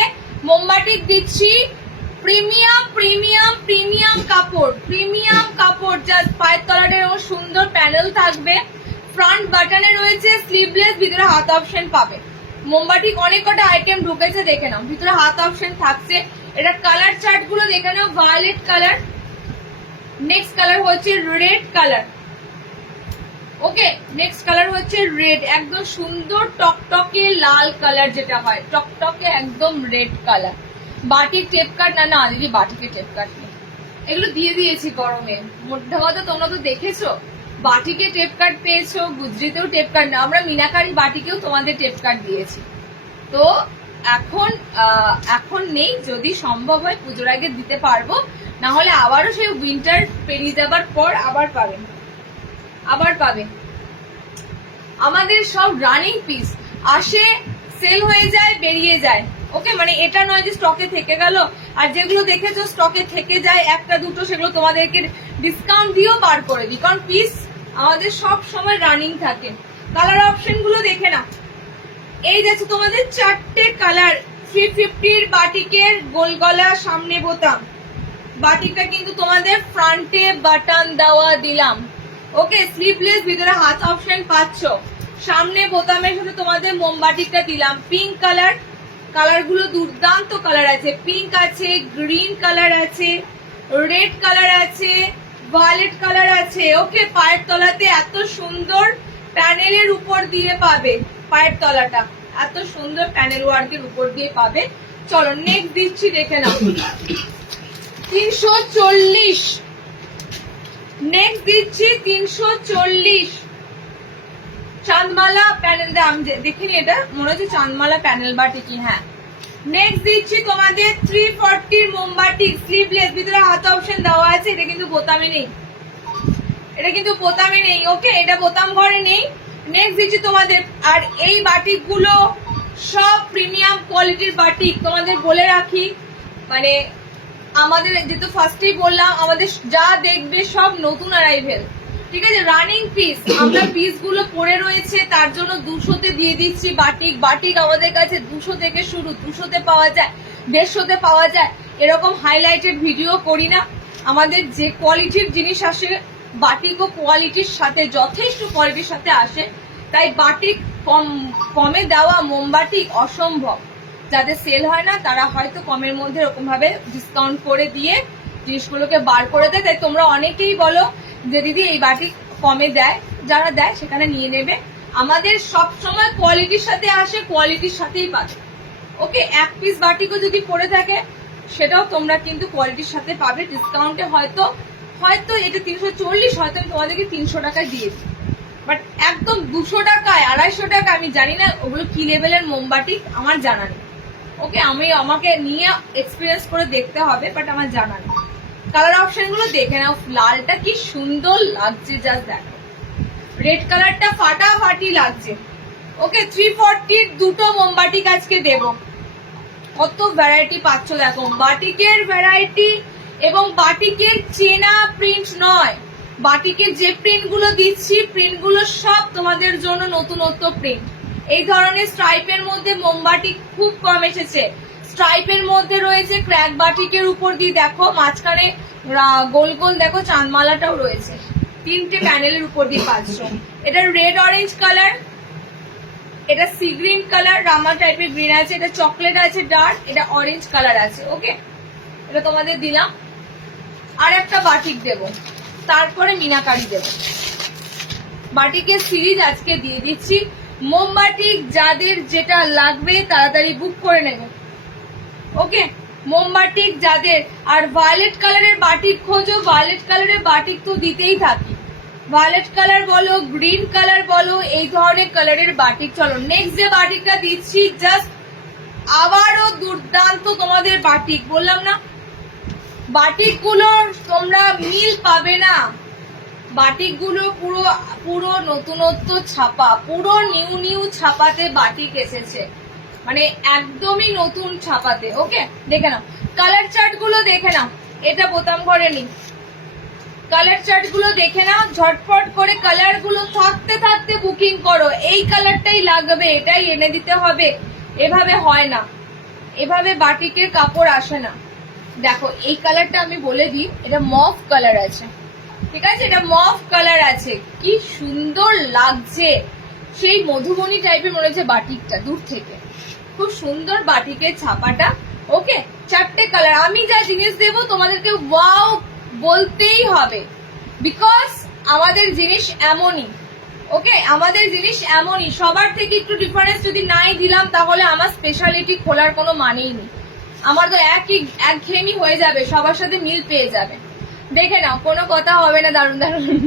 মোমবাটিক দিচ্ছি, প্রিমিয়াম প্রিমিয়াম প্রিমিয়াম কাপড়, প্রিমিয়াম কাপড়। জাস্ট পায়ের তলাটা এরকম সুন্দর প্যানেল থাকবে, ফ্রন্ট বাটনে রয়েছে স্লিভলেস, ভিতরে হাত অপশন পাবে। মোমবাটিক অনেক কটা আইটেম ঢুকেছে, দেখে নাও, ভিতরে হাত অপশন থাকছে। এটা কালার চার্ট গুলো দেখে নাও, ভায়োলেট কালার, নেক্সট কালার হচ্ছে রেড কালার। ওকে, নেক্সট কালার হচ্ছে রেড, একদম সুন্দর টকটকে লাল কালার যেটা হয়, টকটকে একদম রেড কালার। বাটিক টেপ কাট না, না দিদি বাটিকে টেপ কাট নেই, এগুলো দিয়ে দিয়েছি গরমে। মোটা কথা তোমরা তো দেখেছো, বাটিকে টেপ কাট পেয়েছো, গুজরিতেও টেপ কাট না, আমরা মিনাকারি বাটিকেও তোমাদের টেপ কাট দিয়েছি। তো এখন নেই, যদি সম্ভব হয় পুজোর আগে দিতে পারবো, না হলে আবারও সেই উইন্টার পেরিয়ে যাবার পর আবার পাবেন, আবার পাবে। আমাদের সব রানিং পিস আসে, সেল হয়ে যায়, বেরিয়ে যায়। ওকে, মানে এটা নয় যে স্টকে থেকে গেল, আর যেগুলো দেখেছো স্টকে থেকে যায় একটা দুটো, সেগুলো তোমাদেরকে ডিসকাউন্ট দিয়েও বার করে দিই, কারণ পিস আমাদের সব সময় রানিং থাকে। কালার অপশন গুলো দেখে না, এই যাচ্ছে তোমাদের 4টে কালার। 350-র বাটিকের গোল গলা সামনে বোতাম, বাটিকটা কিন্তু তোমাদের ফ্রন্টে বাটন দেওয়া দিলাম। ওকে, স্লিভলেস, ভিতরে হাত অপশন পাচ্ছ, সামনে বোতামের সাথে তোমাদের মোমবাটিকটা দিলাম। পিঙ্ক কালার, কালার গুলো দুর্দান্ত কালার আছে, পিঙ্ক আছে, গ্রিন কালার আছে, রেড কালার আছে, ভায়োলেট কালার আছে। ওকে, পায়ের তলাতে এত সুন্দর প্যানেলের উপর দিয়ে পাবে, পায়ের তলাটা এত সুন্দর প্যানেল ওয়ার্কের উপর দিয়ে পাবে। চলো নেক্সট দিচ্ছি, দেখে নাও। 340 নেক্সট দিচ্ছি 340 চাঁদমালা প্যানেল। আমি দেখিনি, এটা মনে হচ্ছে চাঁদমালা প্যানেল বাটিকি। হ্যাঁ, নেক্সট দিচ্ছি তোমাদের 340 মোমবাটি স্লিভলেস, ভিতরে হাত অপশন দেওয়া আছে। এটা কিন্তু বোতামে নেই, এটা কিন্তু বোতামে নেই। ওকে, এটা বোতাম ঘরে নেই। নেক্সট দিচ্ছি তোমাদের, আর এই বাটিক গুলো সব প্রিমিয়াম কোয়ালিটির বাটিক। তোমাদের বলে রাখি, মানে আমাদের যেহেতু ফার্স্টেই বললাম, আমাদের যা দেখবে সব নতুন অ্যারাইভেল, ঠিক আছে, রানিং পিস। আমরা পিস গুলো পড়ে রয়েছে, তার জন্য 200-তে দিয়ে দিচ্ছি বাটিক। বাটিক আমাদের কাছে 200 থেকে শুরু, 200-তে পাওয়া যায়, 150-তে পাওয়া যায়। এরকম হাইলাইটেড ভিডিও করি না। আমাদের যে কোয়ালিটির জিনিস আসে, বাটিকও কোয়ালিটির সাথে, যথেষ্ট কোয়ালিটির সাথে আসে। তাই বাটিক কমে দেওয়া মোমবাটিক অসম্ভব। যাদের সেল হয় না তারা হয়তো কমের মধ্যে এরকম ভাবে ডিসকাউন্ট করে দিয়ে জিনিসগুলোকে বার করে দেয়। তাই তোমরা অনেকেই বলো যে দিদি এই বাটিক কমে দেয়, যারা দেয় সেখানে নিয়ে নেবে। আমাদের সব সময় কোয়ালিটির সাথে আসে, কোয়ালিটির সাথেই পাবে। ওকে, এক পিস বাটিকও যদি পড়ে থাকে সেটাও তোমরা কিন্তু কোয়ালিটির সাথে পাবে ডিসকাউন্টে। হয়তো এটা 340, হয়তো আমি তোমাদেরকে 300 টাকায় দিয়ে দিই, বাট একদম 200 টাকায়, 250 টাকা, আমি জানি না ওগুলো কি লেভেলের মোমবাটি, আমার জানা নেই। ওকে, আমাকে নিয়ে এক্সপিরিয়েন্স করে দেখতে হবে, বাট আমার জানা নেই। কালার অপশন গুলো দেখে নাও, লালটা কি সুন্দর লাগছে, জাস্ট দেখো। রেড কালারটা ফাটাফাটি লাগছে। ওকে, 340 দুটো মোমবাটিক আজকে দেব। কত ভ্যারাইটি পাচ্ছ দেখো, বাটিকের ভ্যারাইটি। এবং বাটিকের চেনা প্রিন্ট নয়, বাটিকের যে প্রিন্ট গুলো দিচ্ছি, প্রিন্ট গুলো সব তোমাদের জন্য নতুনত্ব প্রিন্ট। এই ধরনের স্ট্রাইপের মধ্যে মোমবাটিক খুব কম এসেছে। স্ট্রাইপের মধ্যে রয়েছে ক্র্যাক বাটিকের উপর দিয়ে দেখো মাঝখানে গোল গোল দেখো চাঁদমালাটাও রয়েছে। 3টে প্যানেলের উপর দিয়ে পাচ্ছ। এটা রেড অরেঞ্জ কালার, এটা সি গ্রিন কালার, রামা টাইপের গ্রিন আছে, এটা চকলেট আছে ডার্ক, এটা অরেঞ্জ কালার আছে। ওকে, এটা তোমাদের দিলাম। আর একটা বাটিক দেব, তারপরে মিনাকারি দেব। বাটিকের সিরিজ আজকে দিয়ে দিচ্ছি। মোমবাটিক যাদের যেটা লাগবে তাড়াতাড়ি বুক করে নেবে। ওকে, মোমবাটিক যাদের, আর ভায়োলেট কালারের বাটিক খোঁজো, ভায়োলেট কালারের বাটিক তো দিতেই থাকি। ভায়োলেট কালার বলো, গ্রিন কালার বলো, এই ধরনের কালারের বাটিক। চলো নেক্সট যে বাটিকটা দিচ্ছি, জাস্ট আবারও দুর্দান্ত তোমাদের বাটিক। বললাম না, বাটিক গুলোর তোমরা মিল পাবে না। বাটিক গুলো পুরো নতুনত্ব ছাপা, পুরো নিউ ছাপাতে বাটিক এসেছে, মানে একদমই নতুন ছাপাতে। ওকে, দেখে নাও কালার চার্ট গুলো, দেখে নাও। এটা বোতাম ঘরে নি, কালার চার্ট গুলো দেখে নাও ঝটপট করে। কালার গুলো থাকতে থাকতে বুকিং করো। এই কালারটাই লাগবে, এটাই এনে দিতে হবে, এভাবে হয় না, এভাবে বাটিকের কাপড় আসে না। দেখো এই কালারটা আমি বলে দিই, এটা মফ কালার আছে, ঠিক আছে, এটা মফ কালার আছে, কি সুন্দর লাগছে, সেই মধুবনী টাইপের মনে হচ্ছে বাটিকটা দূর থেকে। খুব সুন্দর বাটিকের ছাপাটা। ওকে, 4টে কালার। আমি যা জিনিস দেবো তোমাদেরকে ওয়াও বলতেই হবে, বিকজ আমাদের জিনিস এমনই। ওকে, আমাদের জিনিস এমনই, সবার থেকে একটু ডিফারেন্স যদি নাই দিলাম তাহলে আমার স্পেশালিটি খোলার কোনো মানেই নেই। আমার তো একঘেয়েমি হয়ে যাবে, সবার সাথে মিল পেয়ে যাবে। দেখে নাও, কোনো কথা হবে না। দারুন দারুন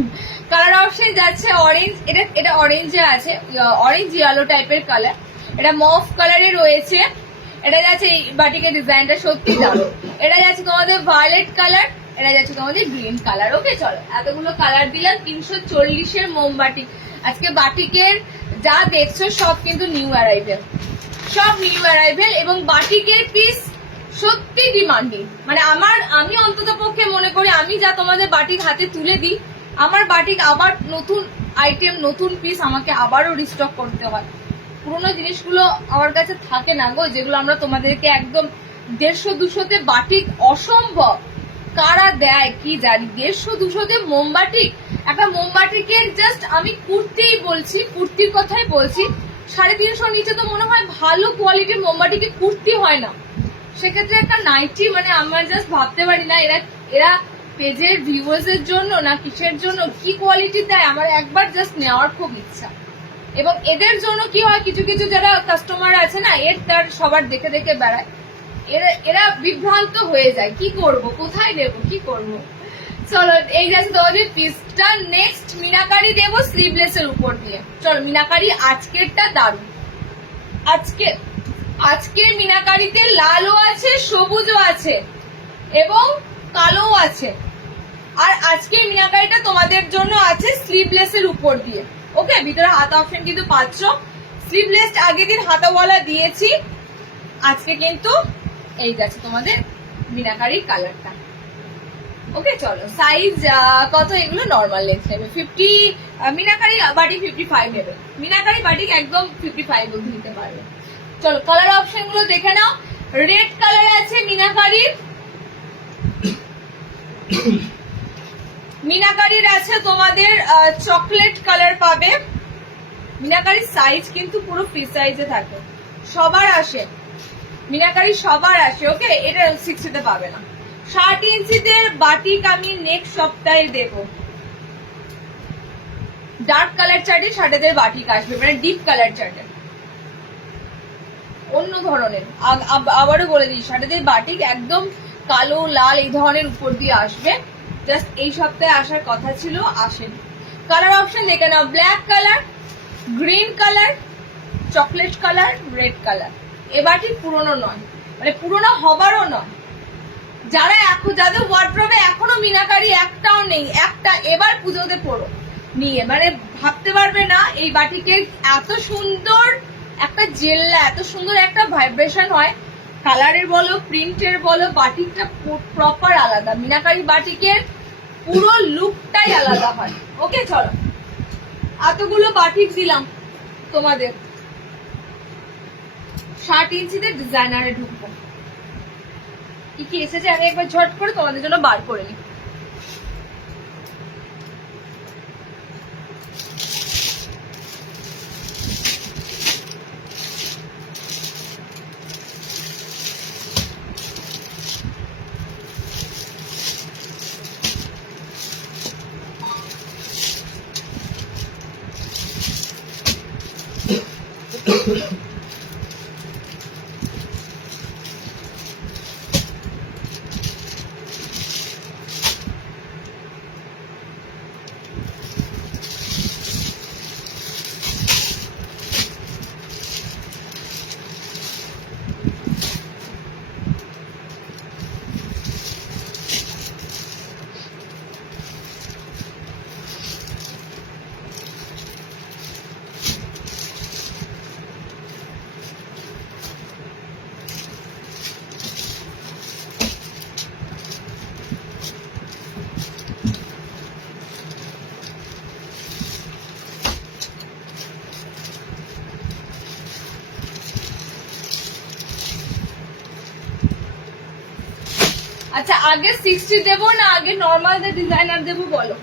কালার অপশন যাচ্ছে। অরেঞ্জ, এটা অরেঞ্জে আছে, অরেঞ্জ ইয়েলো টাইপের কালার। এটা মফ কালারে রয়েছে। এটা যাচ্ছে এই বাটিকের ডিজাইনটা সত্যি দারুন। এটা যাচ্ছে তোমাদের ভায়োলেট কালার, এটা যাচ্ছে তোমাদের গ্রিন কালার। ওকে, চলো এতগুলো কালার দিলাম। 340-এর মোমবাটি। আজকে বাটিকের যা দেখছো সব কিন্তু নিউ অ্যারাইভেল, সব নিউ অ্যারাইভেল। এবং বাটিকের পিস সত্যি ডিমান্ডিং, মানে আমি অন্তত পক্ষে মনে করি, আমি যা তোমাদের বাটিক হাতে তুলে দিই, আমার বাটিক আবার নতুন আইটেম, নতুন পিস আমাকে আবারও রিস্টক করতে হয়। পুরোনো জিনিসগুলো আমার কাছে থাকে না গো, যেগুলো আমরা তোমাদেরকে একদম 150-200-তে বাটিক অসম্ভব। কারা দেয় কি জানি, 150-200-তে মোমবাটিক। একটা মোমবাটিকের জাস্ট আমি কুর্তিই বলছি, কুর্তির কথাই বলছি, 350 নিচে তো মনে হয় ভালো কোয়ালিটির মোমবাটিকে কুর্তি হয় না। সেক্ষেত্রে একটা নাইটি, মানে আমার জাস্ট ভাবতে পারি না এরা পেজের ভিউয়ার্স এর জন্য না কিসের জন্য কি কোয়ালিটি দেয়, আমার একবার জাস্ট নেওয়ার খুব ইচ্ছা। এবং এদের জন্য কি হয়, কিছু কিছু যারা কাস্টমার আছে না, তার সবার দেখে দেখে বেড়ায়, এরা বিভ্রান্ত হয়ে যায়, কি করব, কোথায় নেব, কি করব। চলো এই যাচ্ছে তোমাদের পিসটা। নেক্সট মিনাকারি দেবো স্লিভলেস এর উপর দিয়ে। চলো মিনাকারি আজকেরটা দারুন। আজকের মিনাকারিতে লালও আছে, সবুজও আছে এবং কালোও আছে। আর আজকের মিনাকারিটা তোমাদের জন্য আছে স্লিভলেস এর উপর দিয়ে। ওকে, ভিতরে হাতা অপশন কিন্তু পাচ্ছ। স্লিভলেস আগের দিন হাতাওয়ালা দিয়েছি, আজকে কিন্তু এই যাচ্ছে তোমাদের মিনাকারি কালারটা। ওকে চলো সাইজ কত? এগুলো নর্মাল লেন্থ নেবে 50, মিনাকারি বাটিক 55 নেবে। মিনাকারি বাটিক একদম 55 অবধি নিতে পারবে। চলো কালার অপশন গুলো দেখে নাও। রেড কালার আছে মিনাকারির আছে তোমাদের চকলেট কালার পাবে। মিনাকারির সাইজ কিন্তু পুরো ফ্রি সাইজে থাকে, সবার আসে মিনাকারি, সবার আসে। ওকে, এটা 60 তে পাবে না। 60 ইঞ্চিদের বাটিক আমি নেক্সট সপ্তাহে দেবো। ডার্ক কালার চার্টে 60 বাটিক আসবে, মানে ডিপ কালার চার্টে অন্য ধরনের। আবারও বলে দিই, 60 বাটিক একদম কালো লাল এই ধরনের উপর দিয়ে আসবে। জাস্ট এই সপ্তাহে আসার কথা ছিল, আসেনি। কালার অপশন দেখে নাও। Black colour, green colour, chocolate colour, red colour. এ বাটিক পুরনো নয়, মানে পুরনো হবারও নয়। যাদের ওয়ার্ড্রবে এখনো মিনাকারি একটাও নেই, একটা এবার পুজোতে পড়ো নিয়ে, মানে ভাবতে পারবে না এই বাটিকের এত সুন্দর একটা জেল্লা, এত সুন্দর একটা ভাইব্রেশন হয়। কালারের বলো, প্রিন্টের বলো, বাটিকটা প্রপার আলাদা। মিনাকারি বাটিকের পুরো লুকটাই আলাদা হয়। ওকে চলো, এতগুলো বাটিক দিলাম তোমাদের। 60 ইঞ্চিতে ডিজাইনারে ঢুকবো। কি কি এসেছে আমি একবার ঝট করে তোমাদের জন্য বার করে নিই। আচ্ছা, আগে 60 দেবো না আগে নর্মাল ডিজাইনার দেবো বলো?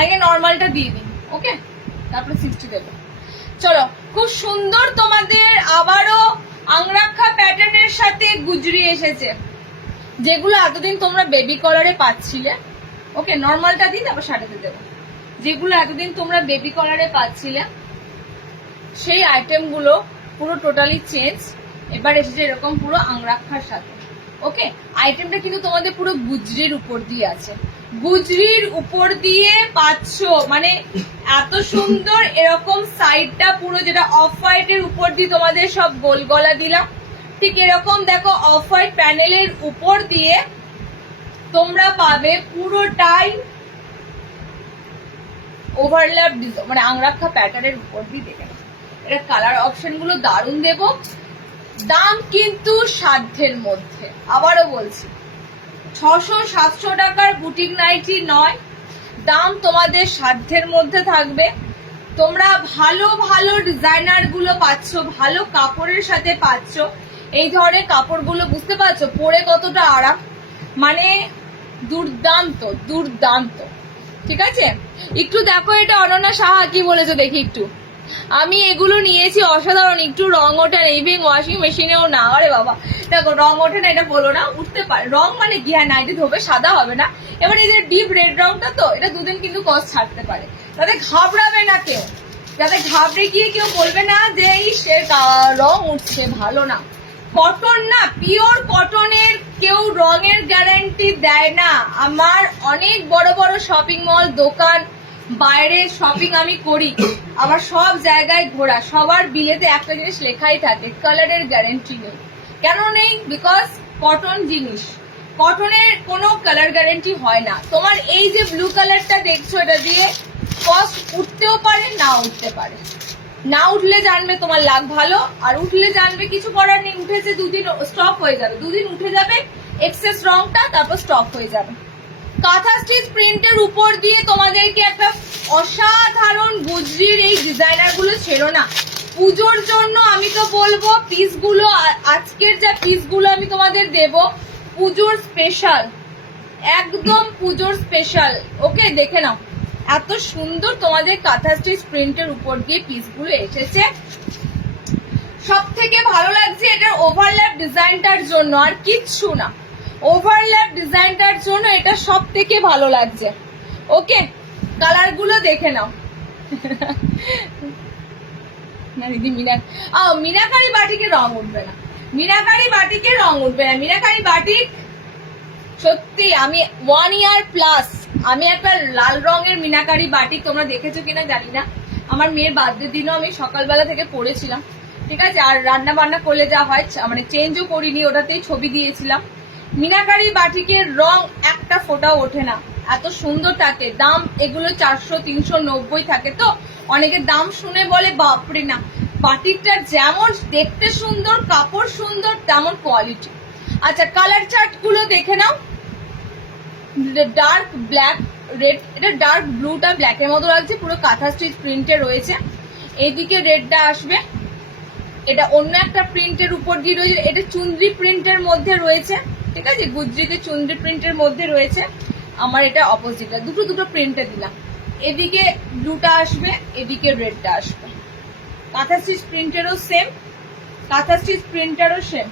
আগে নর্মালটা দিয়ে দিন, ওকে, তারপরে 60 দেবো। চলো, খুব সুন্দর তোমাদের আবারও আংরাক্ষা প্যাটার্নের সাথে গুজরি এসেছে, যেগুলো এতদিন তোমরা বেবি কলারে পাচ্ছিলে। ওকে, নর্মালটা দিই তারপর 60 দেবো। যেগুলো এতদিন তোমরা বেবি কলারে পাচ্ছিলে সেই আইটেমগুলো পুরো টোটালি চেঞ্জ। এবার এসেছে এরকম পুরো আংরাক্ষার সাথে। ওকে, আইটেমটা কিন্তু তোমাদের পুরো গুজরির উপর দিয়ে আছে, গুজরির উপর দিয়ে পাচ্ছ, মানে এত সুন্দর। এরকম সাইডটা পুরো যেটা অফ হোয়াইটের উপর দিয়ে তোমাদের সব গোল গলা দিলাম, ঠিক এরকম দেখো অফ হোয়াইট প্যানেলের উপর দিয়ে তোমরা পাবে পুরোটাই ওভারল্যাপ মানে আংরাক্ষা প্যাটার্নের উপর দিয়ে। দেখে নাও, এটা কালার অপশন গুলো দারুণ দেব। দাম কিন্তু সাধ্যের মধ্যে, আবারও বলছি 600-700 টাকার বুটিক নাইটি নয়, দাম তোমাদের সাধ্যের মধ্যে থাকবে। তোমরা ভালো ভালো ডিজাইনার গুলো পাচ্ছ, ভালো কাপড়ের সাথে পাচ্ছ। এই ধরনের কাপড়গুলো বুঝতে পারছো পরে কতটা আরাম, মানে দুর্দান্ত দুর্দান্ত। ঠিক আছে, একটু দেখো এটা অনন্যা সাহা কি বলেছে দেখি একটু। আমি এগুলো নিয়েছি অসাধারণ, একটু রং ওঠে না, ইভিং ওয়াশিং মেশিনেও না। আরে বাবা দেখো রং ওঠে না এটা বলো না, উঠতে পারে রং, মানে কি হ্যাঁ নাইটি ধোবে সাদা হবে না। এবার এই যে ডিপ রেড রংটা তো এটা দুদিন কিন্তু কস ছাড়তে পারে, তাতে ঘাবড়াবে না কেউ, যাতে ঘাবড়ে গিয়ে কেউ বলবে না যে এই রং উঠছে ভালো না। কটন না, পিওর কটনের কেউ রঙের গ্যারান্টি দেয় না। আমার অনেক বড় বড় শপিং মল দোকান বাইরে শপিং আমি করি, আবার সব জায়গায় ঘোরা, সবার বিলেতে একটা জিনিস লেখাই থাকে কালারের গ্যারান্টি নেই। কেন নেই? বিকজ কটন জিনিস, কটনের কোনো কালার গ্যারান্টি হয় না। তোমার এই যে ব্লু কালারটা দেখছো এটা দিয়ে কস্ট উঠতেও পারে না উঠতে পারে, না উঠলে জানবে তোমার লাভ ভালো, আর উঠলে জানবে কিছু করার নেই, উঠেছে দুদিন স্টক হয়ে যাবে, দুদিন উঠে যাবে এক্সেস রংটা, তারপর স্টক হয়ে যাবে। কাঁথা স্টিচ প্রিন্টের উপর দিয়ে তোমাদেরকে একটা অসাধারণ গুজরির এই ডিজাইনার গুলো ছেড়ো না। পুজোর জন্য আমি তো বলবো পিসগুলো, আজকের যা পিসগুলো আমি তোমাদের দেব পুজোর স্পেশাল, একদম পুজোর স্পেশাল। ওকে দেখে নাও এত সুন্দর তোমাদের কাঁথা স্টিচ প্রিন্টের উপর দিয়ে পিসগুলো এসেছে। সব থেকে ভালো লাগছে এটার ওভারল্যাপ ডিজাইনটার জন্য, আর কিচ্ছু না, ওভারল্যাপ ডিজাইনটার জন্য এটা সব থেকে ভালো লাগছে। ওকে কালার গুলো দেখে নাও। মিনাকারি বাটিকে রং উঠবে না, মিনাকারি বাটিকে রং উঠবে না। মিনাকারি বাটিক সত্যি আমি 1 ইয়ার প্লাস আমি একটা লাল রঙের মিনাকারি বাটিক, তোমরা দেখেছো কিনা জানি না, আমার মেয়ের বার্থডে দিনও আমি সকালবেলা থেকে পরেছিলাম। ঠিক আছে, আর রান্না বান্না করলে যা হয় মানে চেঞ্জও করিনি, ওটাতেই ছবি দিয়েছিলাম। মিনাকারি বাটিকের রং একটা ফোঁটাও ওঠে না, এত সুন্দর থাকে। দাম এগুলো 400-390 থাকে, তো অনেকে দাম শুনে বলে বাপরে না, বাটিকটা যেমন দেখতে সুন্দর কাপড় সুন্দর তেমন কোয়ালিটি। আচ্ছা কালার চার্ট গুলো দেখে নাও, ডার্ক ব্ল্যাক রেড, এটা ডার্ক ব্লুটা ব্ল্যাকের মতো লাগছে, পুরো কাঁথা স্টিচ প্রিন্টে রয়েছে। এইদিকে রেডটা আসবে, এটা অন্য একটা প্রিন্টের উপর দিয়ে রয়েছে, এটা চুনরি প্রিন্টের মধ্যে রয়েছে। ঠিক আছে, গুজরিতে চুনরি প্রিন্টের মধ্যে রয়েছে। আমার এটা অপোজিটটা, দুটো প্রিন্টে দিলাম। এদিকে ব্লুটা আসবে, এদিকে রেডটা আসবে। কাঁথা স্টিচ প্রিন্টেরও সেম, কাঁথা স্টিচ প্রিন্টারও সেম।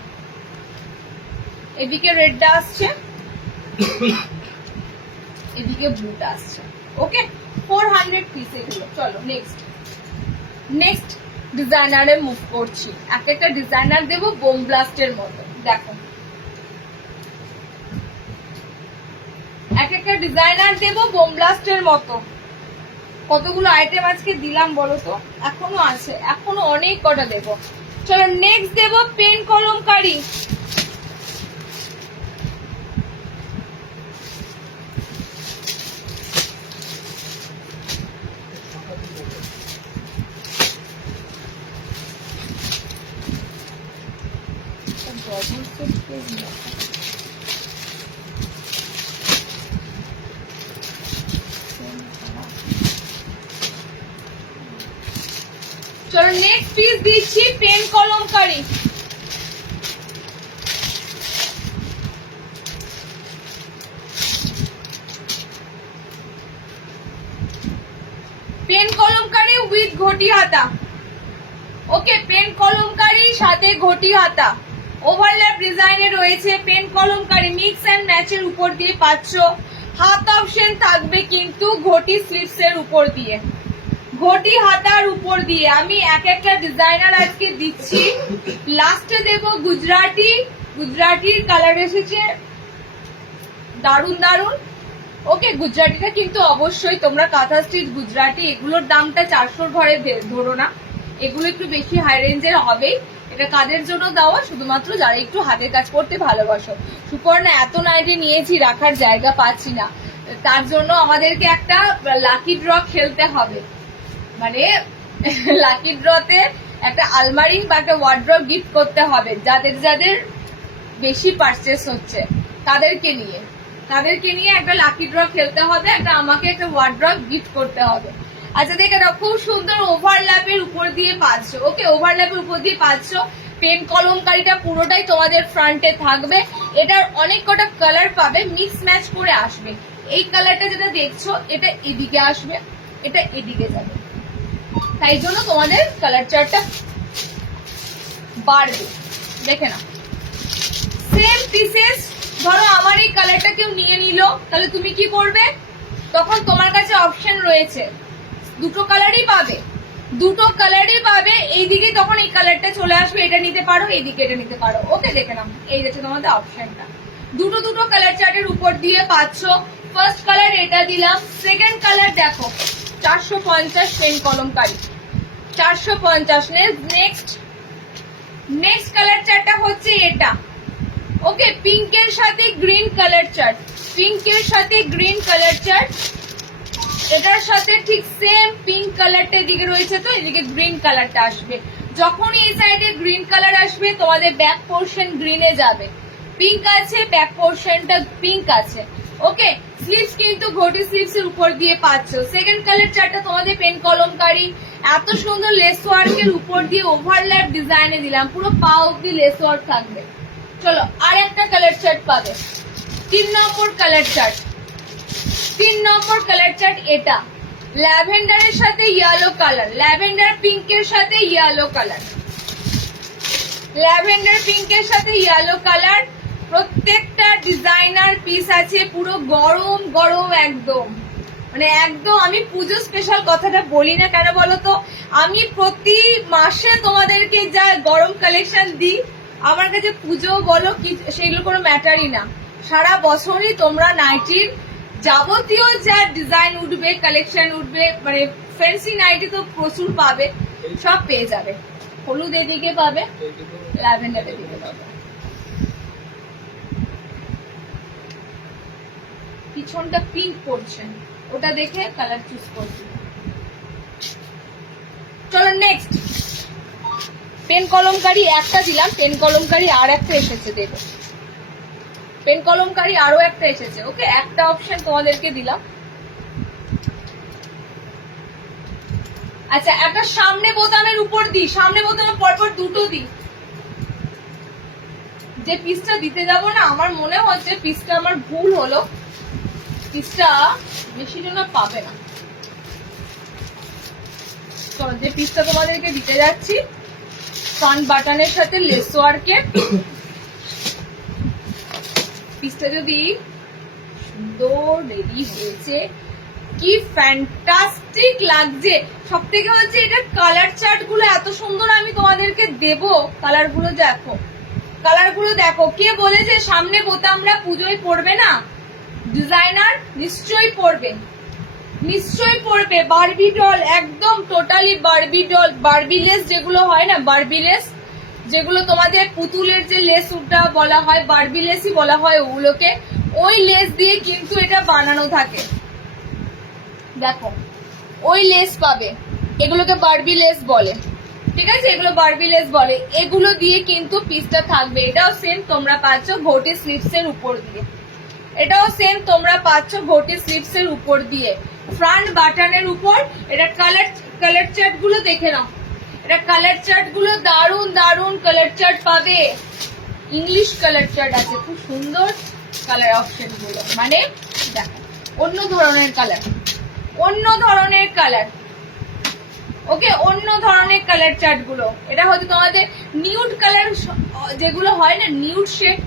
এদিকে রেডটা আসছে, এদিকে ব্লুটা আসছে। ওকে 400 পিস এগুলো। চলো নেক্সট ডিজাইনারে মুভ করছি। এক একটা ডিজাইনার দেবো বোম ব্লাস্টের মতো। দেখো এক একটা ডিজাইনার দেবো বোম ব্লাস্টের মতো। কতগুলো আইটেম আজকে দিলাম বলো তো? এখনো আছে, এখনো অনেক কটা দেবো। চলো নেক্সট দেবো পেন কলমকারি। চলো নেক্সট পিস দিচ্ছি pen Kalamkari. Pen Kalamkari with ঘটি হাতা। ওকে পেন কলমকারি সাথে ঘটি হাতা, ওভারল্যাপ ডিজাইনে রয়েছে। পেন কলমকারি মিক্স এন্ড ম্যাচের উপর দিয়ে পাচ্ছ। হাত অপশন থাকবে কিন্তু ঘটি স্লিভস এর উপর দিয়ে, ঘটি হাতার উপর দিয়ে। আমি এক একটা ডিজাইনার আজকে দিচ্ছি। লাস্টে দেব গুজরাটি, গুজরাটির কালার এসেছে দারুন দারুন। ওকে গুজরাটিটা কিন্তু অবশ্যই তোমরা কাঁথা স্টিচ গুজরাটি, এগুলোর দামটা 400 ঘরে ধরো না, এগুলো একটু বেশি হাই রেঞ্জের হবেই। এটা কাদের জন্য দেওয়া, শুধুমাত্র যারা একটু হাতের কাজ করতে ভালোবাসো। সুপর্ণা এত নাইটি নিয়েছি, রাখার জায়গা পাচ্ছি না, তার জন্য আমাদেরকে একটা লাকি ড্র খেলতে হবে। মানে লাকি ড্রতে একটা আলমারি বা একটা ওয়ার্ড্রপ গিফট করতে হবে, যাদের যাদের বেশি পারচেস হচ্ছে তাদেরকে নিয়ে একটা লাকি ড্র খেলতে হবে, একটা আমাকে একটা ওয়ার্ড্রপ গিফট করতে হবে। আচ্ছা দেখে নাও, খুব সুন্দর ওভারল্যাপের উপর দিয়ে পাচ্ছ। ওকে, ওভারল্যাপের উপর দিয়ে পাচ্ছ। পেন কলমকারিটা পুরোটাই তোমাদের ফ্রন্টে থাকবে। এটার অনেক কটা কালার পাবে, মিক্স ম্যাচ করে আসবে। এই কালারটা যেটা দেখছো, এটা এদিকে আসবে, এটা এদিকে যাবে, তাই জন্য তোমাদের কালার চার্টটা বাড়বে। দেখে না, সেম পিসেস। ধরো আমার এই কালারটা কেউ নিয়ে নিল, তাহলে তুমি কি করবে? তখন তোমার কাছে অপশন রয়েছে, দুটো কালারই পাবে, এইদিকে তখন এই কালারটা চলে আসবে, এটা নিতে পারো, এইদিকে এটা নিতে পারো। ওকে, দেখে নাও, এই যাচ্ছে তোমাদের অপশনটা। দুটো কালার চার্টের উপর দিয়ে পাচ্ছ। ফার্স্ট কালার এটা দিলাম, সেকেন্ড কালার দেখো 450 পেন কলমকারি, 450। নেক্সট কালার চার্টটা হচ্ছে এটা। ওকে, পিঙ্কের সাথে গ্রিন কালার চার্ট, এটার সাথে ঠিক সেম পিঙ্ক কালারটা এদিকে রয়েছে, তো এদিকে গ্রিন কালারটা আসবে। যখন এই সাইডে গ্রিন কালার আসবে, তোমাদের ব্যাক পোর্শন গ্রিনে যাবে। পিঙ্ক আছে, ব্যাক পোর্শনটা পিঙ্ক আছে। ওকে, স্লিভস কিন্তু ঘটি স্লিভস এর উপর দিয়ে পাচ্ছ। সেকেন্ড কালার চার্টটা তোমাদের পেন কলমকারি, এত সুন্দর লেস ওয়ার্কের উপর দিয়ে ওভারল্যাপ ডিজাইনে দিলাম, পুরো পা অব্দি লেস ওয়ার্ক থাকবে। চলো আর একটা কালার চার্ট পাবে, 3 নম্বর কালার চার্ট। এটা ল্যাভেন্ডারের সাথে ইয়েলো কালার, ল্যাভেন্ডার পিঙ্কের সাথে ইয়েলো কালার, প্রত্যেকটা ডিজাইনার পিস আছে, পুরো গরম গরম একদম, মানে একদম। আমি পুজো স্পেশাল কথাটা বলি না কেন বলো তো, আমি প্রতি মাসে তোমাদেরকে যা গরম কালেকশন দিই, আমার কাছে পুজো বলো কি সেগুলো কোনো ম্যাটারই না। সারা বছরই তোমরা নাইটির যাবতীয় যা ডিজাইন উঠবে, কালেকশন উঠবে, মানে ফ্যান্সি নাইটি তো প্রচুর পাবে, সব পেয়ে যাবে। হলুদ এদিকে পাবে, ল্যাভেন্ডার এদিকে পাবে। পিছনটা পিঙ্ক পড়ছে, ওটা দেখে কালার চুজ করছি। চলো নেক্সট, পেন কলমকারি একটা দিলাম, পেন কলমকারি আর একটা এসেছে, দেবো পেন কলমকারি আরো একটা এসেছে। ওকে, একটা অপশন তোমাদেরকে দিলাম। আচ্ছা, একটা সামনে বোতামের উপর দিই, সামনে বোতামের পরপর দুটো দিই। যে পিসটা দিতে যাব না, আমার মনে হচ্ছে পিসটা আমার ভুল হলো, পিসটা বেশি জন পাবে না। চলো, যে পিসটা তোমাদেরকে দিতে যাচ্ছি, ফ্রন্ট বাটনের সাথে লেস ওয়ার্কের পিসটা যদি সুন্দর রেডি হয়েছে, কি ফ্যান্টাস্টিক লাগছে। সব থেকে হচ্ছে এটা কালার চার্ট গুলো এত সুন্দর আমি তোমাদেরকে দেব। কালার গুলো দেখো, কে বলেছে সামনে বোতামরা পুজোয় পড়বে না? ডিজাইনার নিশ্চয়ই পড়বে, বারবি ডল, একদম totally Barbie doll. Barbie less যেগুলো হয় না, বারবি লেস যেগুলো তোমাদের পুতুলের যে লেস উটা বলা হয়, বারবি লেসই বলা হয় ওগুলোকে। ওই লেস দিয়ে কিন্তু এটা বানানো থাকে। দেখো, ওই লেস পাবে, এগুলোকে বারবি লেস বলে, ঠিক আছে, এগুলো বারবি লেস বলে। এগুলো দিয়ে কিন্তু পিসটা থাকবে। এটাও সেম তোমরা পাচ্ছ ঘটি স্লিভস এর উপর দিয়ে, উপর দিয়ে ফ্রন্ট বাটনের উপর। এটা কালার চার্ট গুলো দেখে নাও, এটা কালার চার্ট গুলো দারুন দারুন কালার চার্ট পাবে। ইংলিশ কালার চার্ট আছে, খুব সুন্দর কালার অপশন গুলো, মানে দেখো অন্য ধরনের কালার। ওকে, অন্য ধরনের কালার চার্ট গুলো। এটা হচ্ছে তোমাদের নিউড কালার যেগুলো হয় না, নিউড শেড,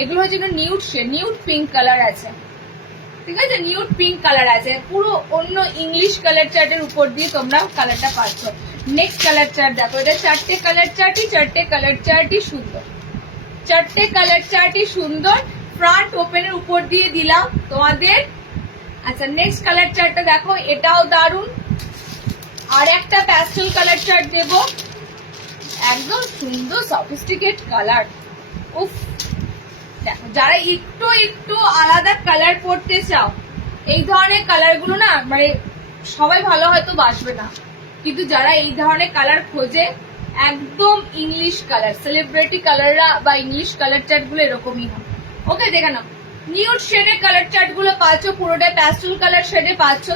এগুলো হচ্ছে নিউড পিঙ্ক কালার আছে, ঠিক আছে, নিউড পিঙ্ক কালার আছে। পুরো অন্য ইংলিশ কালার চার্টের উপর দিয়ে তোমরা কালারটা পাচ্ছ। নেক্সট কালার চার্ট দেখো, এটা চারটে কালার চার্টই সুন্দর, ফ্রন্ট ওপেনের উপর দিয়ে দিলাম তোমাদের। আচ্ছা, নেক্সট কালার চার্টটা দেখো, এটাও দারুন। আর একটা প্যাস্টেল কালার চার্ট দেবো, একদম সুন্দর সফিস্টিকেট কালার। উফ, দেখো যারা একটু একটু আলাদা কালার পড়তে চাও, এই ধরনের কালার গুলো না মানে সবাই ভালো হয়তো বাসবে না, কিন্তু যারা এই ধরনের কালার খোঁজে, একদম ইংলিশ কালার, সেলিব্রিটি কালাররা বা ইংলিশ কালার চার্ট গুলো এরকমই হয়। ওকে, দেখে নাও নিউড শেডের কালার চার্ট গুলো পাচ্ছ, পুরোটাই প্যাস্টেল কালার শেডে পাচ্ছ।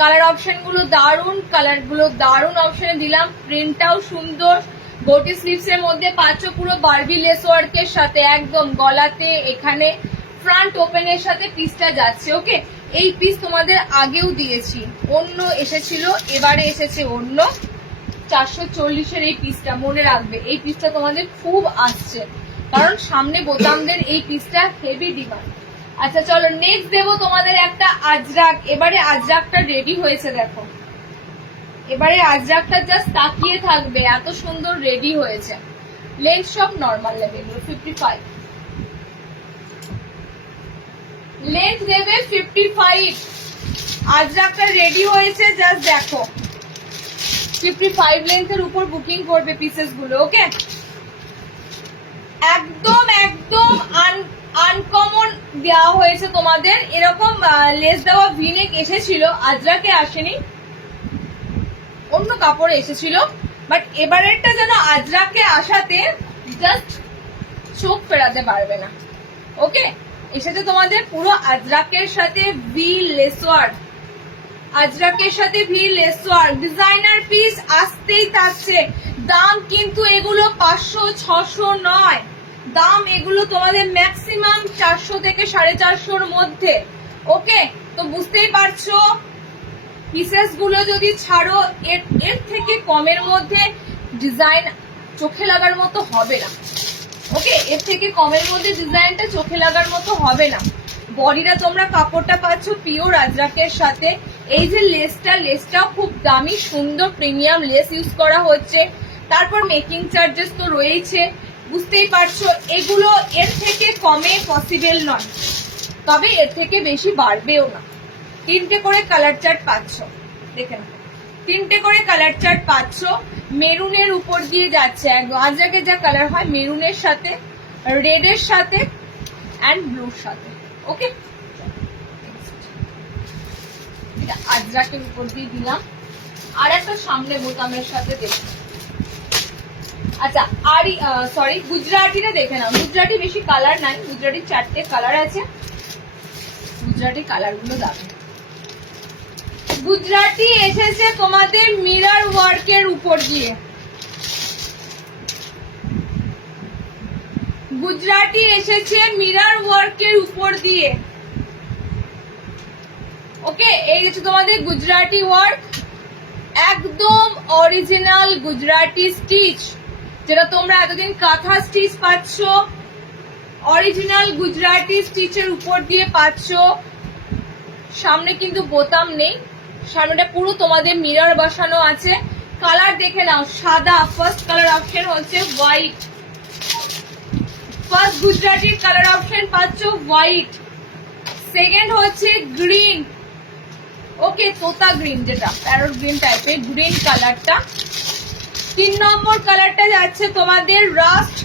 কালার অপশন গুলো দারুন, কালার গুলো দারুন অপশনে দিলাম, প্রিন্টটাও সুন্দর। গোটি স্লিভস এর মধ্যে পাচ্ছ পুরো বারবি লেস ওয়ার্কের সাথে, একদম গলাতে এখানে ফ্রন্ট ওপেনের সাথে পিসটা যাচ্ছে। ওকে, এই পিস তোমাদের আগেও দিয়েছি, অন্য এসেছিল, এবারে এসেছে অন্য 440-এর এই পিসটা, মনে রাখবে এই পিসটা তোমাদের খুব আসছে, কারণ সামনে বোতামদের এই পিসটা হেভি ডিমান্ড। আচ্ছা চলো নেক্সট দেবো তোমাদের একটা আজরাক। এবারে আজরাকটা রেডি হয়েছে, দেখো এবারে আজরাকটা জাস্ট তাকিয়ে থাকবে, এত সুন্দর রেডি হয়েছে। লেন্থ সব নর্মাল লেভেল, 55 লেন্থ দেবে, 55 আজরাকটা রেডি হয়েছে, জাস্ট দেখো 55 লেন্থের উপর বুকিং করবে পিসেস গুলো। ওকে, একদম একদম আনকমন দেওয়া হয়েছে তোমাদের, এরকম লেস দেওয়া ভিনেক এসেছিল, আজরাকে আসেনি, অন্য কাপড়ে এসেছিল, বাট এবারেরটা যেন আজরাকে আসাতে জাস্ট চোখ ফেরাতে পারবে না। ওকে, এসেছে তোমাদের পুরো আজরাকের সাথে ভি লেস ওয়ার্ক, আজরাকের সাথে V less work, designer piece আসতেই থাকছে। দাম কিন্তু এগুলো 500-600 নয়, দাম এগুলো তোমাদের ম্যাক্সিমাম 400 থেকে 450-র মধ্যে। ওকে, তো বুঝতেই পারছো পিসেস গুলো যদি ছাড়ো, এর থেকে কমের মধ্যে ডিজাইন চোখে লাগার মতো হবে না। ওকে, এর থেকে কমের মধ্যে ডিজাইনটা চোখে লাগার মতো হবে না। বডিটা তোমরা কাপড়টা পাচ্ছ পিওর আজরাকের সাথে। এই যে লেসটাও খুব দামি সুন্দর প্রিমিয়াম লেস ইউজ করা হচ্ছে, তারপর মেকিং চার্জেস তো রয়েছে, বুঝতেই পারছো এগুলো এর থেকে কমে পসিবল নয়, তবে এর থেকে বেশি বাড়বেও না। 3টে করে কালার চার্ট পাচ্ছ, দেখে নাও 3টে করে কালার চার্ট পাচ্ছ, মেরুনের উপর দিয়ে যাচ্ছে, আজরাকের যা কালার হয় মেরুনের সাথে, রেডের সাথে অ্যান্ড ব্লুর সাথে। ওকে, এটা আজরাকের উপর দিয়ে দিলাম, আর একটা সামনে বোতামের সাথে দেখুন। আচ্ছা, আর সরি গুজরাটিটা দেখে নাও, গুজরাটি বেশি কালার নাই, গুজরাটি 4টে কালার আছে, গুজরাটি কালার গুলো দাও। গুজরাটি এসেছে তোমাদের মিরর ওয়ার্কের উপর দিয়ে, গুজরাটি এসেছে মিরর ওয়ার্কের উপর দিয়ে। ওকে, এই হচ্ছে তোমাদের গুজরাটি ওয়ার্ক, একদম অরিজিনাল গুজরাটি স্টিচ, যেটা তোমরা এতদিন কাঁথা স্টিচ পাচ্ছ, অরিজিনাল গুজরাটি স্টিচের উপর দিয়ে পাচ্ছ। সামনে কিন্তু বোতাম নেই, সামনেটা পুরো তোমাদের মিরর বসানো আছে। কালার দেখে নাও, সাদা, ফার্স্ট কালার অপশন হচ্ছে হোয়াইট, ফার্স্ট গুজরাটির কালার অপশন পাচ্ছ হোয়াইট, সেকেন্ড হচ্ছে গ্রিন, ওকে তোতা গ্রিন, যেটা প্যারট গ্রিন টাইপের গ্রিন কালারটা। 3 নম্বর কালারটা যাচ্ছে তোমাদের রাস্ট,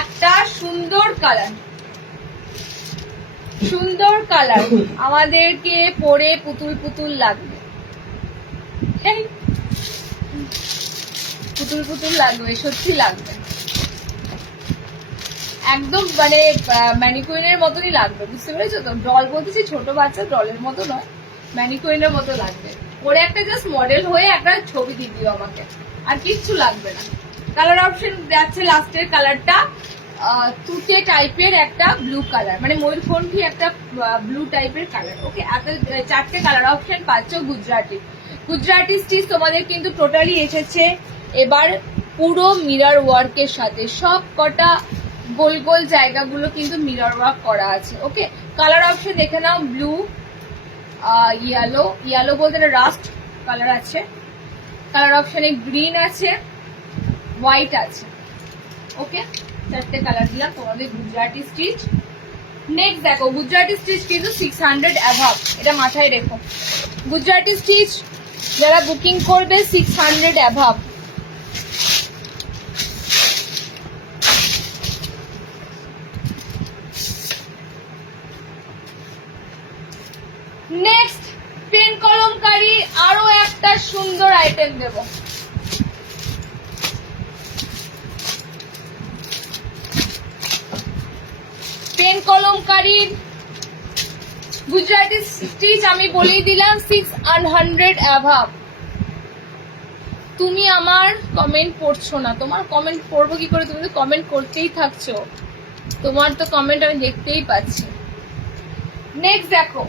একটা সুন্দর কালার, সুন্দর কালার, আমাদেরকে পরে পুতুল পুতুল লাগবে, পুতুল পুতুল লাগবে, সত্যি লাগবে, একদম মানে ম্যানিকুইনের মতনই লাগবে, বুঝতে পেরেছো তো? ডল বলতেছি, ছোট বাচ্চা ডলের মতো নয়, ম্যানিকুইনের মতো লাগবে। ওরে একটা জাস্ট মডেল হয়ে একটা ছবি দিয়ে দিও আমাকে, আর কিচ্ছু লাগবে না। কালার অপশন যাচ্ছে লাস্টের কালারটা তুতে টাইপের একটা ব্লু কালার, মানে ময়ূরকণ্ঠী একটা ব্লু টাইপের কালার। ওকে, এত 4টে কালার অপশন পাচ্ছ গুজরাটি। গুজরাটি স্টিচ তোমাদের কিন্তু টোটালি এসেছে এবার পুরো মিরর ওয়ার্কের সাথে, সব কটা গোল গোল জায়গাগুলো কিন্তু মিরর ওয়ার্ক করা আছে। ওকে, কালার অপশন দেখে নাও, ব্লু, ইয়েলো বলতে রাস্ট কালার আছে, কালার অপশনে গ্রিন আছে, হোয়াইট আছে। ওকে, 4টে কালার দিলাম তোমাদের গুজরাটি স্টিচ। নেক্সট দেখো, গুজরাটি স্টিচ কিন্তু 600 অ্যাভাব, এটা মাথায় রেখো। গুজরাটি স্টিচ যারা বুকিং করবে 600 অ্যাভাব, নেক্সট পেন কলমকারী আরো একটা সুন্দর আইটেম দেব। পেন কলমকারীর গুজরাটি স্টিচ আমি বলেই দিলাম 600 অ্যাভাব। তুমি আমার কমেন্ট পড়ছো না, তোমার কমেন্ট পড়বো কি করে? তুমি তো কমেন্ট করতেই থাকছো, তোমার তো কমেন্ট আমি দেখতেই পাচ্ছি। নেক্সট দেখো,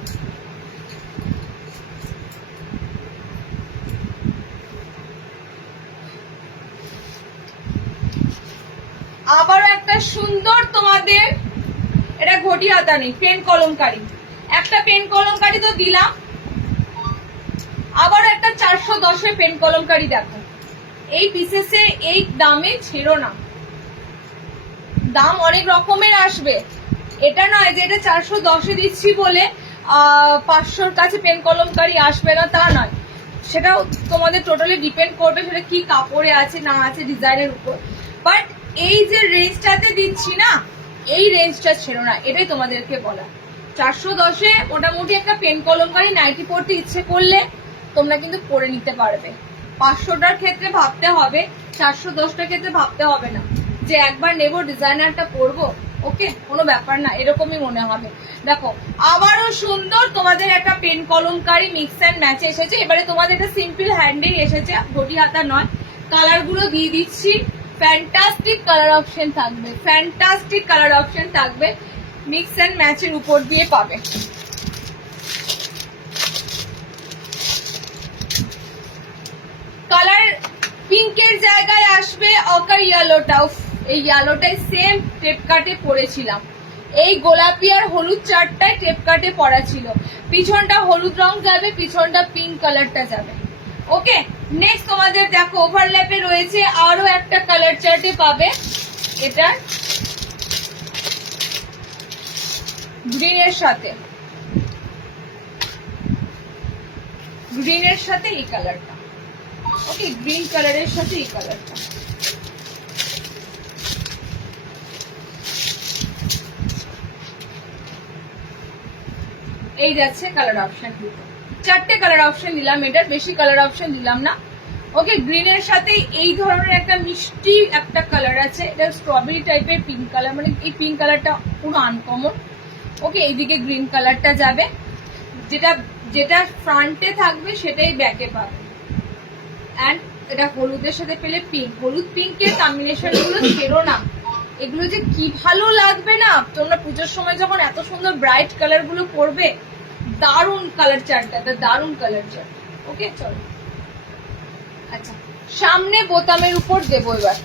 আবারও একটা সুন্দর তোমাদের, এটা ঘটি হাতা নেই, পেন কলমকারী। একটা পেন কলমকারী তো দিলাম, আবার একটা 410 পেন কলমকারী দেখো। এই পিসেসে এই দামে ছেড়ো না, দাম অনেক রকমের আসবে। এটা নয় যে এটা 410 দিচ্ছি বলে 500-র কাছে পেন কলমকারী আসবে না, তা নয়। সেটাও তোমাদের টোটালি ডিপেন্ড করবে সেটা কি কাপড়ে আছে না আছে, ডিজাইনের উপর। বাট এই যে রেঞ্জটাতে দিচ্ছি না, এই রেঞ্জটা ছেড়ো না, এটাই তোমাদেরকে বলা। 410-এ মোটামুটি একটা পেন কলমকারী নাইটি পড়তে ইচ্ছে করলে তোমরা কিন্তু পরে নিতে পারবে। 500টার ক্ষেত্রে ভাবতে হবে, 410টার ক্ষেত্রে ভাবতে হবে না যে একবার নেবো ডিজাইনারটা পরবো, ওকে, কোনো ব্যাপার না, এরকমই মনে হবে। দেখো আবারও সুন্দর তোমাদের একটা পেন কলমকারী মিক্স অ্যান্ড ম্যাচে এসেছে। এবারে তোমাদের একটা সিম্পল হ্যান্ডিং এসেছে, ঘটি হাতা নয়। কালার গুলো দিয়ে দিচ্ছি, ফ্যান্টাস্টিক কালার অপশন থাকবে, ফ্যান্টাস্টিক কালার অপশন থাকবে, মিক্স অ্যান্ড ম্যাচের উপর দিয়ে পাবে। কালার পিঙ্কের জায়গায় আসবে অকার ইয়েলোটাও। এই ইয়েলোটাই সেম টেপ কাটে পরেছিলাম, এই গোলাপি আর হলুদ চারটায় টেপ কাটে পরা ছিল। পিছনটা হলুদ রং যাবে, পিছনটা পিঙ্ক কালারটা যাবে। ওকে, নেক্সট তোমাদের দেখো ওভারল্যাপে রয়েছে আরো একটা কালার চার্টে পাবে। এটা গ্রিনের সাথে, গ্রিনের সাথে এই কালারটা, ওকে, গ্রিন কালারের সাথে এই কালারটা। এই যাচ্ছে কালার অপশন, চারটে কালার অপশন দিলাম, এটার বেশি কালার অপশন দিলাম না। ওকে, গ্রিনের সাথে এই ধরনের একটা মিষ্টি একটা কালার আছে, এটা স্ট্রবেরি টাইপের পিঙ্ক কালার, মানে এই পিঙ্ক কালারটা পুরো আনকমন। ওকে, এইদিকে গ্রিন কালারটা যাবে, যেটা যেটা ফ্রন্টে থাকবে সেটাই ব্যাকে পাবে। অ্যান্ড এটা হলুদের সাথে পেলে পিঙ্ক, হলুদ পিঙ্কের কম্বিনেশন গুলো ছেড়ো না, এগুলো যে কি ভালো লাগবে না তোমরা পুজোর সময় যখন এত সুন্দর ব্রাইট কালার গুলো পরবে। দারুন কালার চার্টটা, দারুন কালার চার্ট। ওকে, চলো। আচ্ছা, সামনে বোতামের উপর দেবো এবার।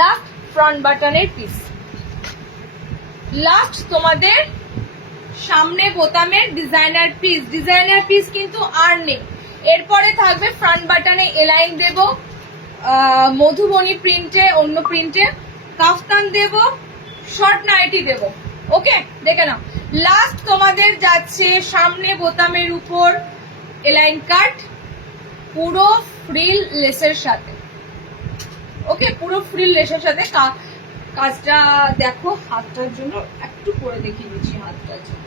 লাস্ট ফ্রন্ট বাটনের পিস, লাস্ট তোমাদের সামনে বোতামের ডিজাইনার পিস। ডিজাইনার পিস কিন্তু আর নেই, এরপরে থাকবে ফ্রন্ট বাটনে এলাইন দেব, মধুবনী প্রিন্টে, অন্য প্রিন্টে কাফতান দেব, শর্ট নাইটি দেব। ওকে, দেখে নাও। লাস্ট তোমাদের যাচ্ছে সামনে বোতামের উপর এলাইন কাট, পুরো ফ্রিল লেসের সাথে। ওকে, পুরো ফ্রিল লেসের সাথে। কাজটা দেখো, হাতটার জন্য একটু করে দেখিয়ে দিচ্ছি, হাতটার জন্য,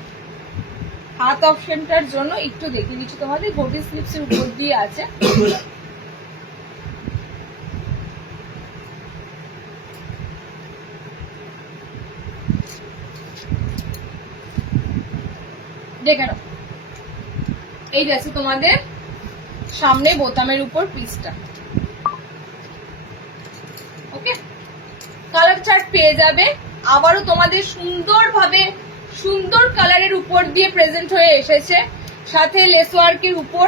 হাত অপশনটার জন্য একটু দেখিয়ে দিচ্ছি তোমাদের। ঘটি স্লিপসের উপর দিয়ে আছে, দেখে নাও। এই যাচ্ছে তোমাদের সামনে বোতামের উপর পিসটা। ওকে, কালার চার্ট পেয়ে যাবে। আবারও তোমাদের সুন্দরভাবে সুন্দর কালারের উপর দিয়ে প্রেজেন্ট হয়ে এসেছে, সাথে লেস ওয়ার্কের উপর।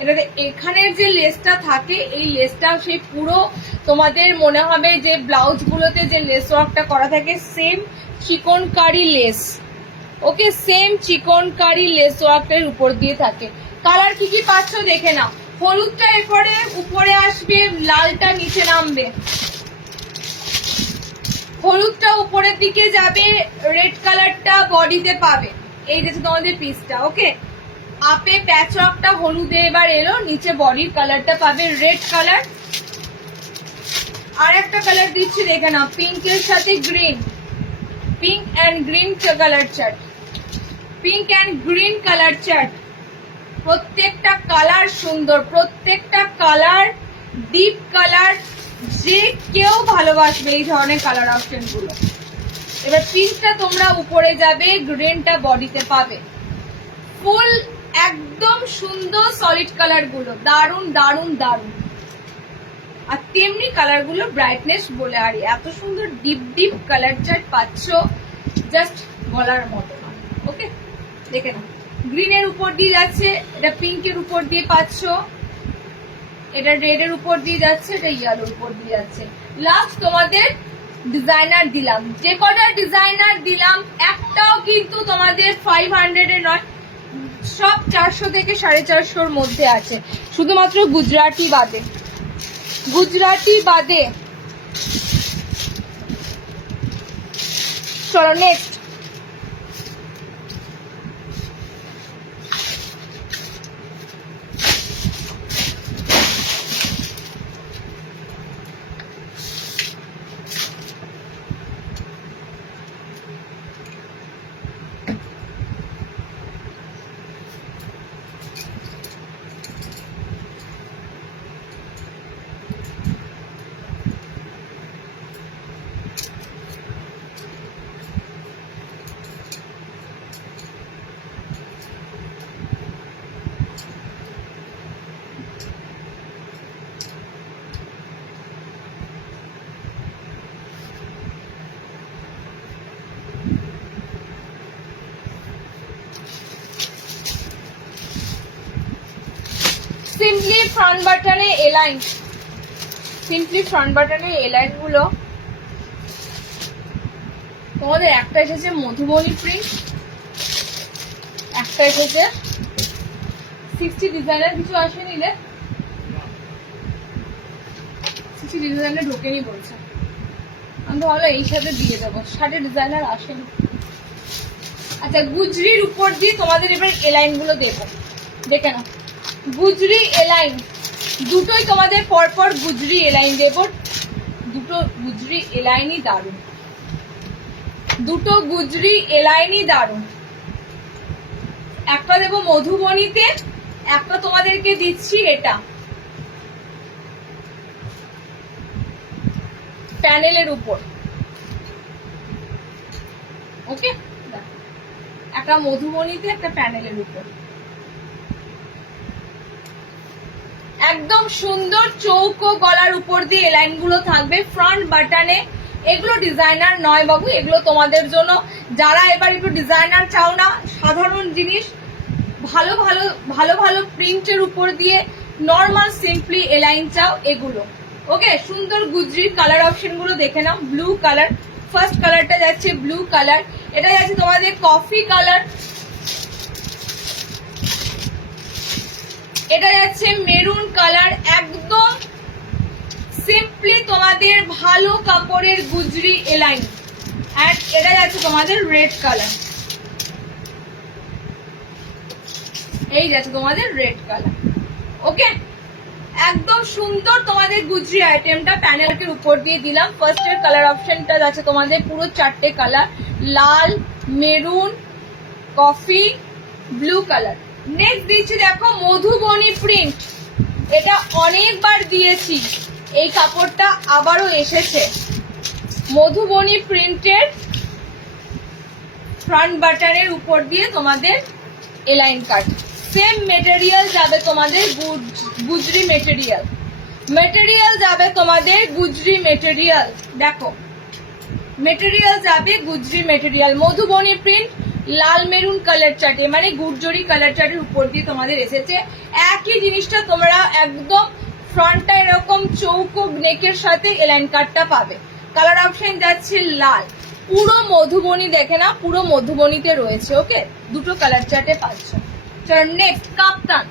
এটাতে এখানের যে লেসটা থাকে, এই লেসটা সেই পুরো তোমাদের মনে হবে যে ব্লাউজ গুলোতে যে লেস ওয়ার্কটা করা থাকে সেম চিকনকারি লেস। ওকে, সেম চিকনকারি লেস ওয়ার্কের উপর দিয়ে থাকে। কালার কি কি পাচ্ছ দেখে নাও। হলুদটা এরপরে উপরে আসবে, লালটা নিচে নামবে, হলুদটা উপরের দিকে যাবে, রেড কালারটা বডিতে পাবে। এই যে তোমাদের পিসটা। ওকে, আপে প্যাচ ওয়ার্কটা হলুদে এবার এলো, নিচে বডির কালারটা পাবে রেড কালার। আর একটা কালার দিচ্ছি, দেখে নাও, পিঙ্কের সাথে green, pink and green colour chart, pink and green colour chart. প্রত্যেকটা কালার সুন্দর, প্রত্যেকটা কালার ডিপ কালার, যে কেউ ভালোবাসবে এই ধরনের কালার অপশন গুলো। এবার পিঙ্কটা তোমরা উপরে যাবে, গ্রিনটা বডিতে পাবে। ফুল একদম সুন্দর সলিড কালার গুলো, দারুন দারুন দারুন। আর তেমনি কালার গুলো ব্রাইটনেস বলে আর এত সুন্দর ডিপ ডিপ কালার চার্ট পাচ্ছ, জাস্ট বলার মতো না। ওকে, দেখে নাও, গ্রিনের উপর দিয়ে যাচ্ছে, এটা পিঙ্কের উপর দিয়ে পাচ্ছ, এটা রেড এর উপর দিয়ে যাচ্ছে, এটা ইয়েলোর উপর দিয়ে যাচ্ছে। লাস্ট তোমাদের ডিজাইনার দিলাম, যে কটা ডিজাইনার দিলাম একটাও কিন্তু তোমাদের 500 এর নয়, সব 400 থেকে 450 মধ্যে আছে, শুধুমাত্র গুজরাটি বাদে, গুজরাটি বাদে। চলো নেক্সট। সিম্পলি ফ্রন্ট বাটনে এলাইন, সিম্পলি ফ্রন্ট বাটনে এলাইন গুলো তোমাদের একটা এসেছে মধুবনী প্রিন্ট, একটা এসেছে 60 ডিজাইনার, কিছু আসে নিলে 60 ডিজাইনার ঢোকেনি বলছে, আমি তো ভালো এই সাথে দিয়ে দেবো, 60 ডিজাইনার আসেনি। আচ্ছা, গুজরির উপর দিয়ে তোমাদের এবার এলাইন গুলো দেবো, দেখে নাও, গুজরি এলাইন দুটোই তোমাদের পরপর গুজরি এলাইন দেব, দুটো গুজরি এলাইনই দারুন, দুটো গুজরি এলাইনই দারুন। একটা দেবো মধুবনীতে, একটা তোমাদেরকে দিচ্ছি এটা প্যানেলের উপর। ওকে, একটা মধুবনীতে, একটা প্যানেলের উপর, একদম সুন্দর চৌকো গলার উপর দিয়ে এলাইন গুলো থাকবে ফ্রন্ট বাটনে। এগুলো ডিজাইনার নয় বাবু, এগুলো তোমাদের জন্য যারা এবার একটু ডিজাইনার চাও না, সাধারণ জিনিস, ভালো ভালো ভালো ভালো প্রিন্টের উপর দিয়ে নর্মাল সিম্পলি এলাইন চাও, এগুলো। ওকে, সুন্দর গুজরির কালার অপশন গুলো দেখে নাও। ব্লু কালার, ফার্স্ট কালারটা যাচ্ছে ব্লু কালার, এটা যাচ্ছে তোমাদের কফি কালার, এটা যাচ্ছে মেরুন কালার, একদম সিম্পলি তোমাদের ভালো কাপড়ের গুজরি এলাইন। এন্ড এটা যাচ্ছে তোমাদের রেড কালার, এই যাচ্ছে তোমাদের রেড কালার। ওকে, একদম সুন্দর তোমাদের গুজরি আইটেমটা প্যানেলের উপর দিয়ে দিলাম। ফার্স্টের কালার অপশনটা যাচ্ছে তোমাদের পুরো 4টে কালার, লাল, মেরুন, কফি, ব্লু কালার। নেক্সট দিচ্ছি দেখো মধুবনী প্রিন্ট, এটা অনেকবার দিয়েছি, এই কাপড়টা আবারও এসেছে। মধুবনী প্রিন্টের ফ্রন্ট বাটনের উপর দিয়ে তোমাদের এলাইন কাট, সেম মেটেরিয়াল যাবে তোমাদের গুজরি মেটেরিয়াল, মেটেরিয়াল যাবে তোমাদের গুজরি মেটেরিয়াল, দেখো মেটেরিয়াল যাবে গুজরি মেটেরিয়াল। মধুবনী প্রিন্ট লাল মেরুন কালার চার্টে, মানে গুজরি কালার চার্টের উপর দিয়ে তোমাদের এসেছে। একই জিনিসটা তোমরা একদম ফ্রন্টটা এরকম চৌকো নেকের সাথে এলাইন কাটটা পাবে। কালার অপশন যাচ্ছে লাল, পুরো মধুবনী, দেখে না পুরো মধুবনীতে রয়েছে। ওকে, দুটো কালার চার্টে পাচ্ছ। চলো নেক্সট, কাপ্তান।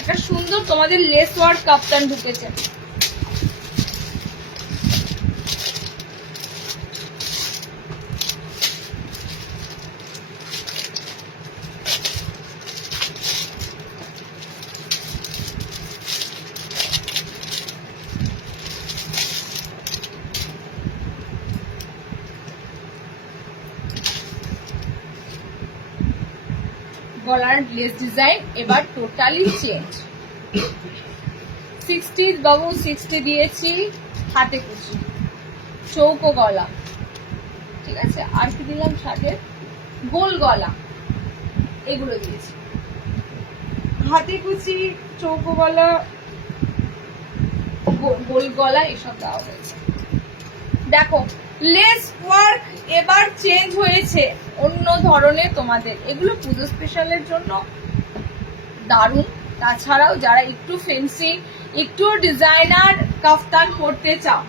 একটা সুন্দর তোমাদের লেস ওয়ার্ক কাপ্তান ঢুকেছে, গলার লেস ডিজাইন এবার টোটালি চেঞ্জ। 60 বাবু 60 দিয়েছি, হাতে কুচি, চৌকো গলা, ঠিক আছে। আর কি দিলাম? শার্টের গোল গলা, এগুলো দিয়েছি, হাতে কুচি, চৌকো গলা, গোল গলা, এসব দেওয়া হয়েছে। দেখো লেস ওয়ার্ক এবার চেঞ্জ হয়েছে, অন্য ধরনের। তোমাদের এগুলো পুজো স্পেশালের জন্য দারুণ। তাছাড়াও যারা একটু ফেন্সি, একটু ডিজাইনার কাফতান পরতে চাও,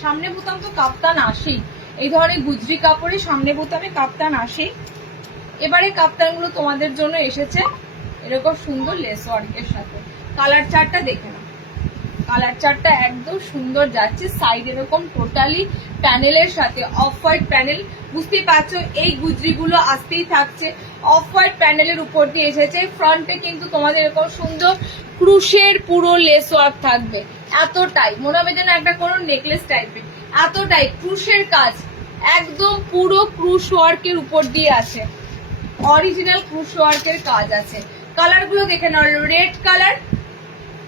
সামনে বোতাম তো কাফতান আসেই, এই ধরনের গুজরি কাপড়ে সামনে বোতামে কাফতান আসেই। এবারে কাফতানগুলো তোমাদের জন্য এসেছে এরকম সুন্দর লেস ওয়ার্কের সাথে। কালার চার্টটা দেখে নাও, কালার চার্টটা একদম সুন্দর যাচ্ছে। সাইড এরকম টোটালি প্যানেলের সাথে অফ হোয়াইট প্যানেল, বুঝতেই পারছো এই গুজরিগুলো আসতেই থাকছে। অফ হোয়াইট প্যানেলের উপর দিয়ে এসেছে। ফ্রন্টে কিন্তু তোমাদের এরকম সুন্দর ক্রুশের পুরো লেস ওয়ার্ক থাকবে, এতটাই মনে হবে যেন একটা কোনো নেকলেস টাইপের, এতটাই ক্রুশের কাজ, একদম পুরো ক্রুশ ওয়ার্কের উপর দিয়ে আছে, অরিজিনাল ক্রুশ ওয়ার্কের কাজ আছে। কালার গুলো দেখে নাও, রেড কালার,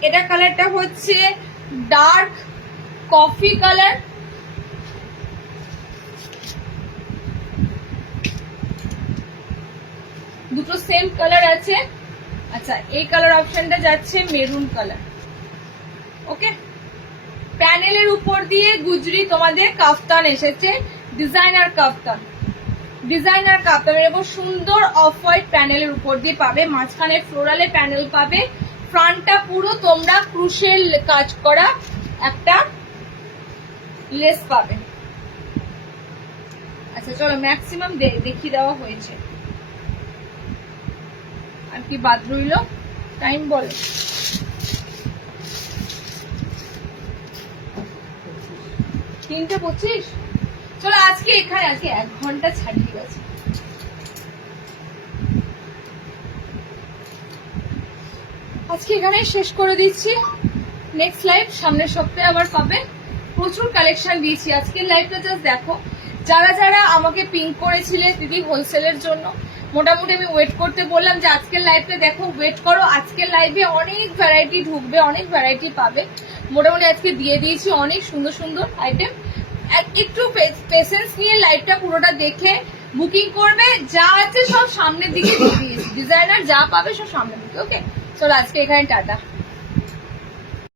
এটা কালারটা হচ্ছে ডার্ক কফি কালার, দুটো সেম কালার আছে। আচ্ছা এই কালার অপশনটা যাচ্ছে মেরুন কালার। ওকে, প্যানেলের উপর দিয়ে গুজরি তোমাদের কাফতান এসেছে, ডিজাইনার কাফতান, ডিজাইনার কাফতান এবং সুন্দর অফ হোয়াইট প্যানেলের উপর দিয়ে পাবে। মাঝখানে ফ্লোরালে প্যানেল পাবে, ফ্রন্টটা পুরো তোমরা ক্রুশের কাজ করা একটা লেস পাবে। আচ্ছা চলো ম্যাক্সিমাম দেখিয়ে দেওয়া হয়েছে, আর কি বাদ রইল? টাইম বলো। তিনটে 25। চলো আজকে এখানে, আজকে 1 ঘন্টা ছাড়িয়ে গেছে। আজকে এখানে শেষ করে দিচ্ছি। নেক্সট লাইভ সামনের সপ্তাহে আবার পাবে। প্রচুর কালেকশন দিয়েছি। আজকের লাইভটা জাস্ট দেখো, যারা যারা আমাকে পিং করেছিলে দিদি হোলসেলের জন্য, মোটামুটি আমি ওয়েট করতে বললাম যে আজকের লাইভটা দেখো, ওয়েট করো, আজকের লাইভে অনেক ভ্যারাইটি ঢুকবে, অনেক ভ্যারাইটি পাবে। মোটামুটি আজকে দিয়ে দিয়েছি অনেক সুন্দর সুন্দর আইটেম। একটু পেশেন্স নিয়ে লাইভটা পুরোটা দেখে বুকিং করবে। যা আছে সব সামনের দিকে দিয়ে দিয়েছি, ডিজাইনার যা পাবে সব সামনের দিকে। ওকে চলো আজকে এখানে টাটা।